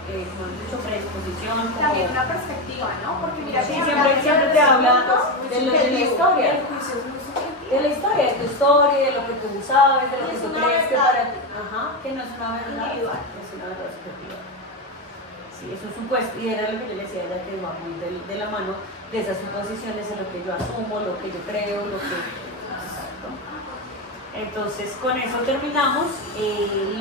mucho predisposición. También una perspectiva, ¿no? Porque mira, sí, siempre te habla de la historia. El juicio es muy subjetivo. De la historia, de tu historia, de lo que tú sabes, de lo que tú crees que para ti. Ajá, que no es una verdad, es una verdad subjetiva. Sí, es un supuesto, y era lo que yo le decía, era que va muy de la mano de esas suposiciones en lo que yo asumo, lo que yo creo, lo que... Entonces, con eso terminamos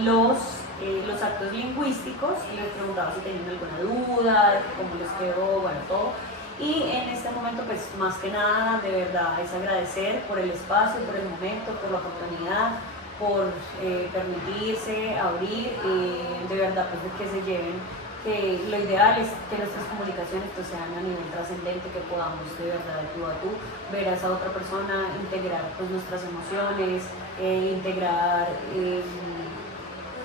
los actos lingüísticos. Les preguntaba si tenían alguna duda, cómo les quedó, bueno, todo. Y en este momento, pues más que nada, de verdad, es agradecer por el espacio, por el momento, por la oportunidad, por permitirse abrir, de verdad, pues de que se lleven, que lo ideal es que nuestras comunicaciones pues sean a nivel trascendente, que podamos de verdad de tú a tú ver a esa otra persona, integrar pues nuestras emociones, integrar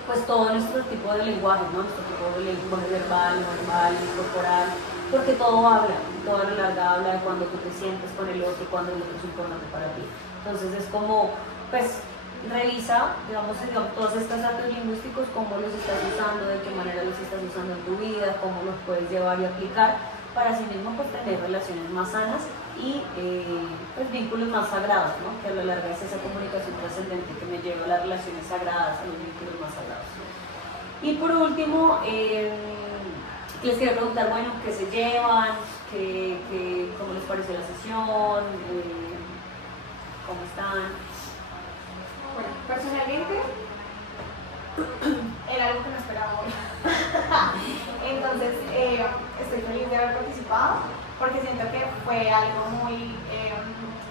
pues todo nuestro tipo de lenguaje, ¿no? Nuestro tipo de lenguaje verbal, no verbal, corporal, porque todo habla, toda la larga habla de cuando tú te sientes con el otro, cuando el otro es importante para ti. Entonces es como, pues, revisa, digamos, todos estos actos lingüísticos, cómo los estás usando, de qué manera los estás usando en tu vida, cómo los puedes llevar y aplicar para sí mismo pues, tener relaciones más sanas y pues, vínculos más sagrados, ¿no? Que a la larga es esa comunicación trascendente que me lleva a las relaciones sagradas, a los vínculos más sagrados. Y por último, les quería preguntar, bueno, ¿qué se llevan? ¿Cómo les pareció la sesión? ¿Cómo están? Bueno, personalmente era algo que no esperaba hoy. Entonces, estoy feliz de haber participado porque siento que fue algo muy,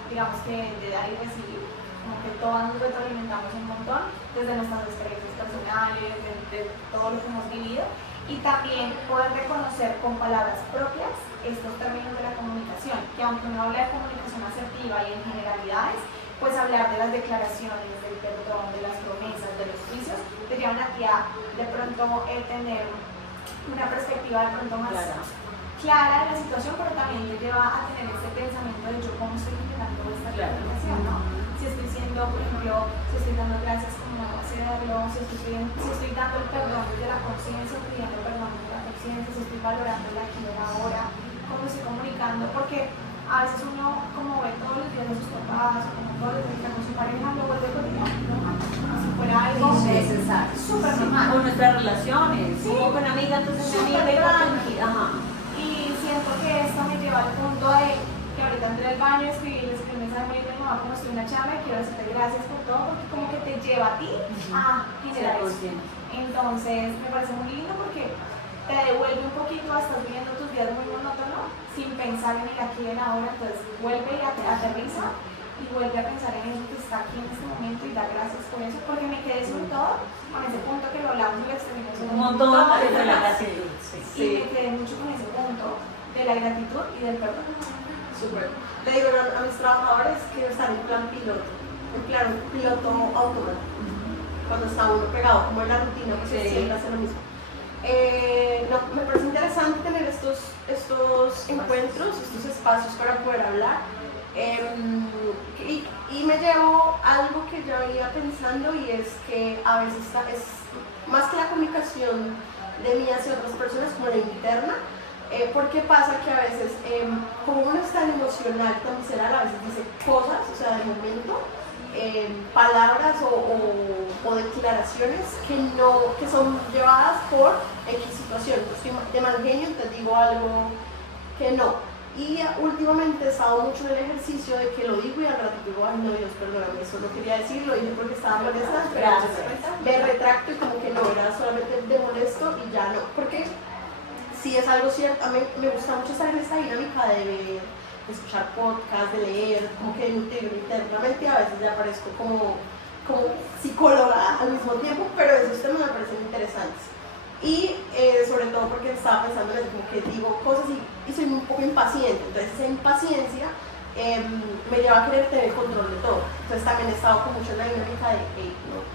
digamos que de dar y recibir, como que todas nos retroalimentamos un montón desde nuestras experiencias personales, de todo lo que hemos vivido y también poder reconocer con palabras propias estos términos de la comunicación, que aunque uno habla de comunicación asertiva y en generalidades, pues hablar de las declaraciones, del perdón, de las promesas, de los juicios, te llevan a ti a de pronto tener una perspectiva de pronto más clara de la situación, pero también te lleva a tener ese pensamiento de yo cómo estoy generando esta comunicación, ¿no? Si estoy siendo, por ejemplo, si estoy dando gracias como no hacerlo, si estoy dando el perdón desde la conciencia, pidiendo perdón desde la conciencia, si estoy valorando el aquí y el ahora, cómo estoy comunicando, porque a veces uno como ve todos los días a sus papás o como todos los días con su pareja lo vuelve cotidiano, como si fuera algo necesario, súper normal. O nuestras relaciones, sí, como con amigas, entonces mi amiga y siento que esto me lleva al punto de que ahorita entré al baño y escribí un mensaje muy bien, mamá, como estoy una chama y quiero decirte gracias por todo, porque como que te lleva a ti a generar eso. Entonces me parece muy lindo porque te devuelve un poquito, estás viviendo tus días muy monótonos, sin pensar en el aquí y en ahora, entonces vuelve y aterriza y vuelve a pensar en eso que está aquí en este momento y da gracias por eso, porque me quedé sobre todo con ese punto que lo hablamos y lo extendimos un montón de la gratitud, y me quedé mucho con ese punto de la gratitud y del perdón. Súper. Le digo a mis trabajadores que están en plan piloto, piloto automático, cuando está uno pegado, como en la rutina, pues siempre hace lo mismo. No, me parece interesante tener estos encuentros, estos espacios para poder hablar y me llevo algo que yo iba pensando y es que a veces es más que la comunicación de mí hacia otras personas como la interna, porque pasa que a veces como uno es tan emocional, tan visceral, a veces dice cosas, o sea, de momento, palabras o declaraciones que son llevadas por X situación. Entonces, de mal genio te digo algo que no. Y últimamente he estado mucho en el ejercicio de que lo digo y al rato digo, ay no, Dios, perdóname, eso no quería decir, lo dije porque estaba molesta, pero me retracto y como que no, era solamente de molesto y ya no. Porque sí es algo cierto, a mí me gusta mucho estar en esta dinámica de ver de escuchar podcasts, de leer, como que nutrir internamente, y a veces ya parezco como psicóloga al mismo tiempo, pero esos temas me parecen interesantes. Y sobre todo porque estaba pensando en eso, como que digo cosas y soy un poco impaciente, entonces esa impaciencia me lleva a querer tener control de todo. Entonces también he estado con mucho en la dinámica de que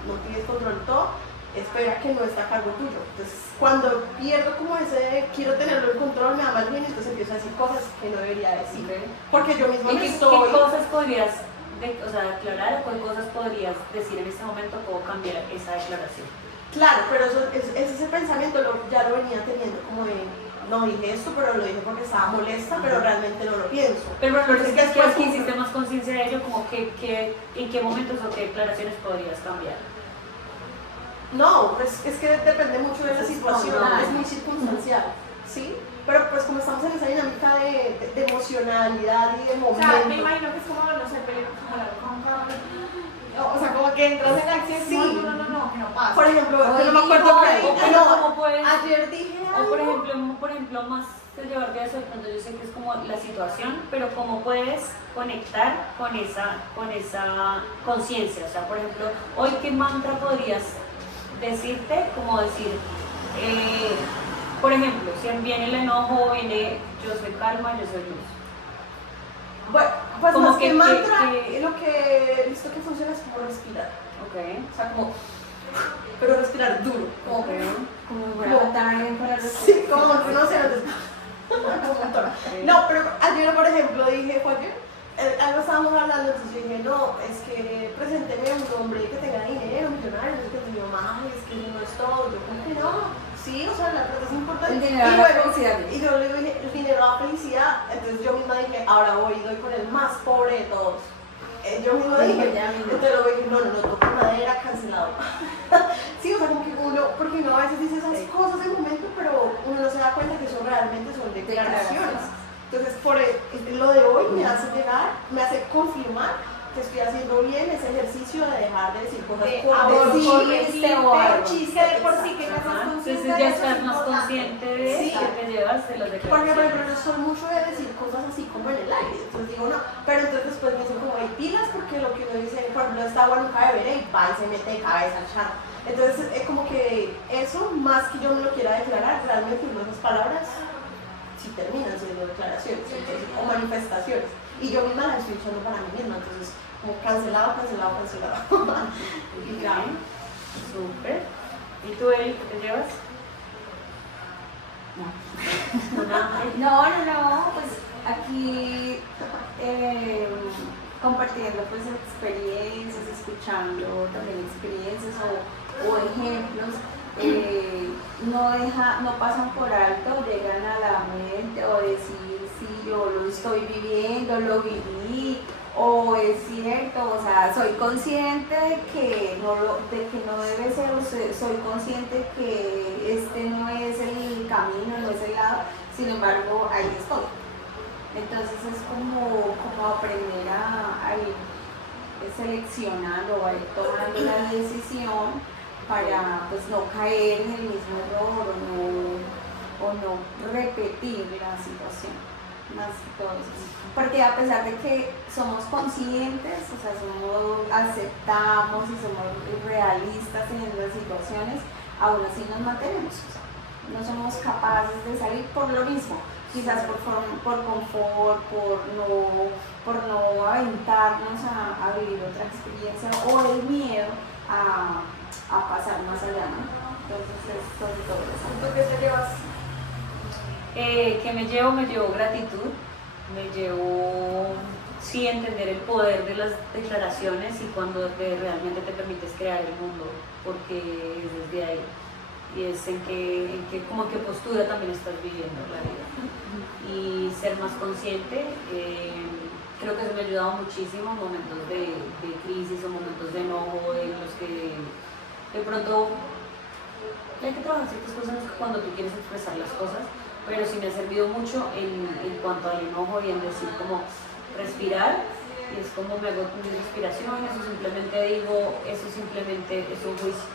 no tienes control de todo, espera que no está a cargo tuyo. Entonces cuando pierdo como ese quiero tenerlo en control, me da mal bien, entonces empiezo a decir cosas que no debería decir. Okay. Porque yo misma ¿Qué cosas podrías declarar o qué cosas podrías decir en este momento puedo cambiar esa declaración? Claro, pero ese pensamiento ya lo venía teniendo como de, no dije esto, pero lo dije porque estaba molesta, pero realmente no lo pienso. Pero es que después que hiciste más conciencia de ello, como en qué momentos o qué declaraciones podrías cambiar. No, pues es que depende mucho de la situación, es muy circunstancial, ¿sí? Pero pues como estamos en esa dinámica de emocionalidad y de momento. O sea, me imagino que es como, no sé, pelear como la o sea, como que entras en la acción y Sí. no, que no pasa. Por ejemplo, yo no me acuerdo puedes, ayer dije o algo. por ejemplo, más de llevar de eso, de pronto yo sé que es como la situación, pero cómo puedes conectar con esa conciencia. O sea, por ejemplo, hoy qué mantra podrías decirte, como decir, por ejemplo, si viene el enojo, viene yo soy calma, yo soy luz. Bueno, pues como más que mantra, que lo que he visto que funciona es como respirar. Ok. O sea, como, pero respirar duro. Como, Como también para sí, como que no sé, no, pero ayer, por ejemplo, dije, ¿fue ayer? Algo estábamos hablando, entonces yo dije, no, es que presénteme un hombre que tenga dinero, millonario, que mi mamá, es que no es todo. Yo como que no, sí, o sea, la plata es importante. El dinero da felicidad. Y yo le dije, el dinero da felicidad. Entonces yo misma dije, ahora voy y doy con el más pobre de todos. Yo misma dije, entonces luego dije, no, toco madera, cancelado. Sí, o sea, como que uno, porque uno a veces dice esas cosas en el momento, pero uno no se da cuenta que eso realmente son declaraciones. Entonces, lo de hoy me hace llegar, me hace confirmar que estoy haciendo bien ese ejercicio de dejar de decir cosas por chiste o algo. chiste de por sí que no estás consciente. Entonces ya estás más consciente de Sí. que te llevas de las Porque, por declaraciones. ejemplo, yo soy mucho de decir cosas así como en el aire, entonces digo no, pero entonces después me dicen como hay pilas porque lo que uno dice, por ejemplo, esta agua nunca beberé y va y se mete de cabeza al charco. Entonces es como que eso, más que yo me lo quiera declarar, realmente uno esas palabras sí terminan siendo declaraciones, entonces, o manifestaciones. Y yo misma las estoy usando para mí misma, entonces como cancelado. Y ya, súper. ¿Y tú, Eli, qué te llevas? No, pues aquí compartiendo pues experiencias, escuchando también experiencias o ejemplos, no pasan por alto, llegan a la mente o decir si yo lo estoy viviendo, lo viví, o es cierto, o sea, soy consciente de que no debe ser, soy consciente que este no es el camino, no es el lado, sin embargo, ahí estoy. Entonces es como aprender a ir seleccionando, a ir tomando la decisión para pues no caer en el mismo error o no repetir la situación, más que todo eso. Porque a pesar de que somos conscientes, o sea, aceptamos y somos realistas en las situaciones, aún así nos mantenemos. O sea, no somos capaces de salir por lo mismo, quizás por confort, por no aventarnos a vivir otra experiencia o el miedo a pasar más allá, ¿no? Entonces es sobre todo eso. ¿Tú qué te llevas? ¿Qué me llevo gratitud, me llevo sí entender el poder de las declaraciones y cuando realmente te permites crear el mundo, porque es desde ahí y es en qué postura también estás viviendo la vida y ser más consciente. Creo que eso me ha ayudado muchísimo en momentos de crisis o momentos de enojo en los que de pronto hay que trabajar ciertas cosas cuando tú quieres expresar las cosas, pero sí me ha servido mucho en cuanto al enojo y en decir como respirar, y es como me hago mis respiraciones o simplemente digo, eso simplemente es un juicio,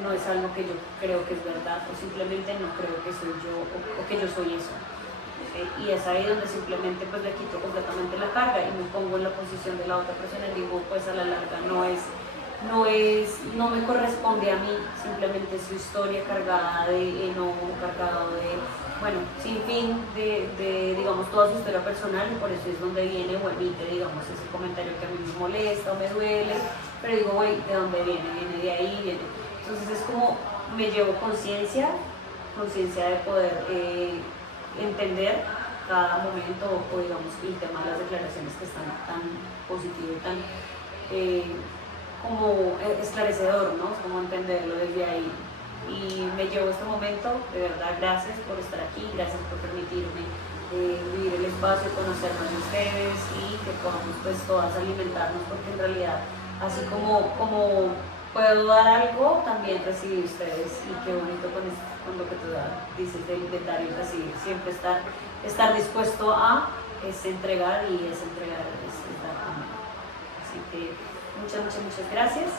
no es algo que yo creo que es verdad o simplemente no creo que soy yo o que yo soy eso. Y es ahí donde simplemente pues le quito completamente la carga y me pongo en la posición de la otra persona y digo, pues a la larga no me corresponde a mí, simplemente su historia cargada de enojo, cargado de, bueno, sin fin de, digamos, toda su historia personal, y por eso es donde viene o emite, digamos, ese comentario que a mí me molesta o me duele, pero digo, güey, ¿de dónde viene? Viene de ahí, viene. Entonces es como me llevo conciencia de poder entender cada momento o digamos el tema de las declaraciones que están tan positivo y tan como esclarecedor, ¿no? Es como entenderlo desde ahí. Y me llevo este momento, de verdad, gracias por estar aquí, gracias por permitirme vivir el espacio, conocernos de ustedes y que podamos pues todas alimentarnos, porque en realidad así como puedo dar algo, también recibir ustedes, y qué bonito con lo que tú dices de dar y recibir, siempre estar dispuesto a entregar, y es entregar, es dar amor. Así que muchas gracias,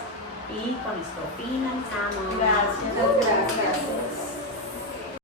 y con esto finalizamos. Gracias.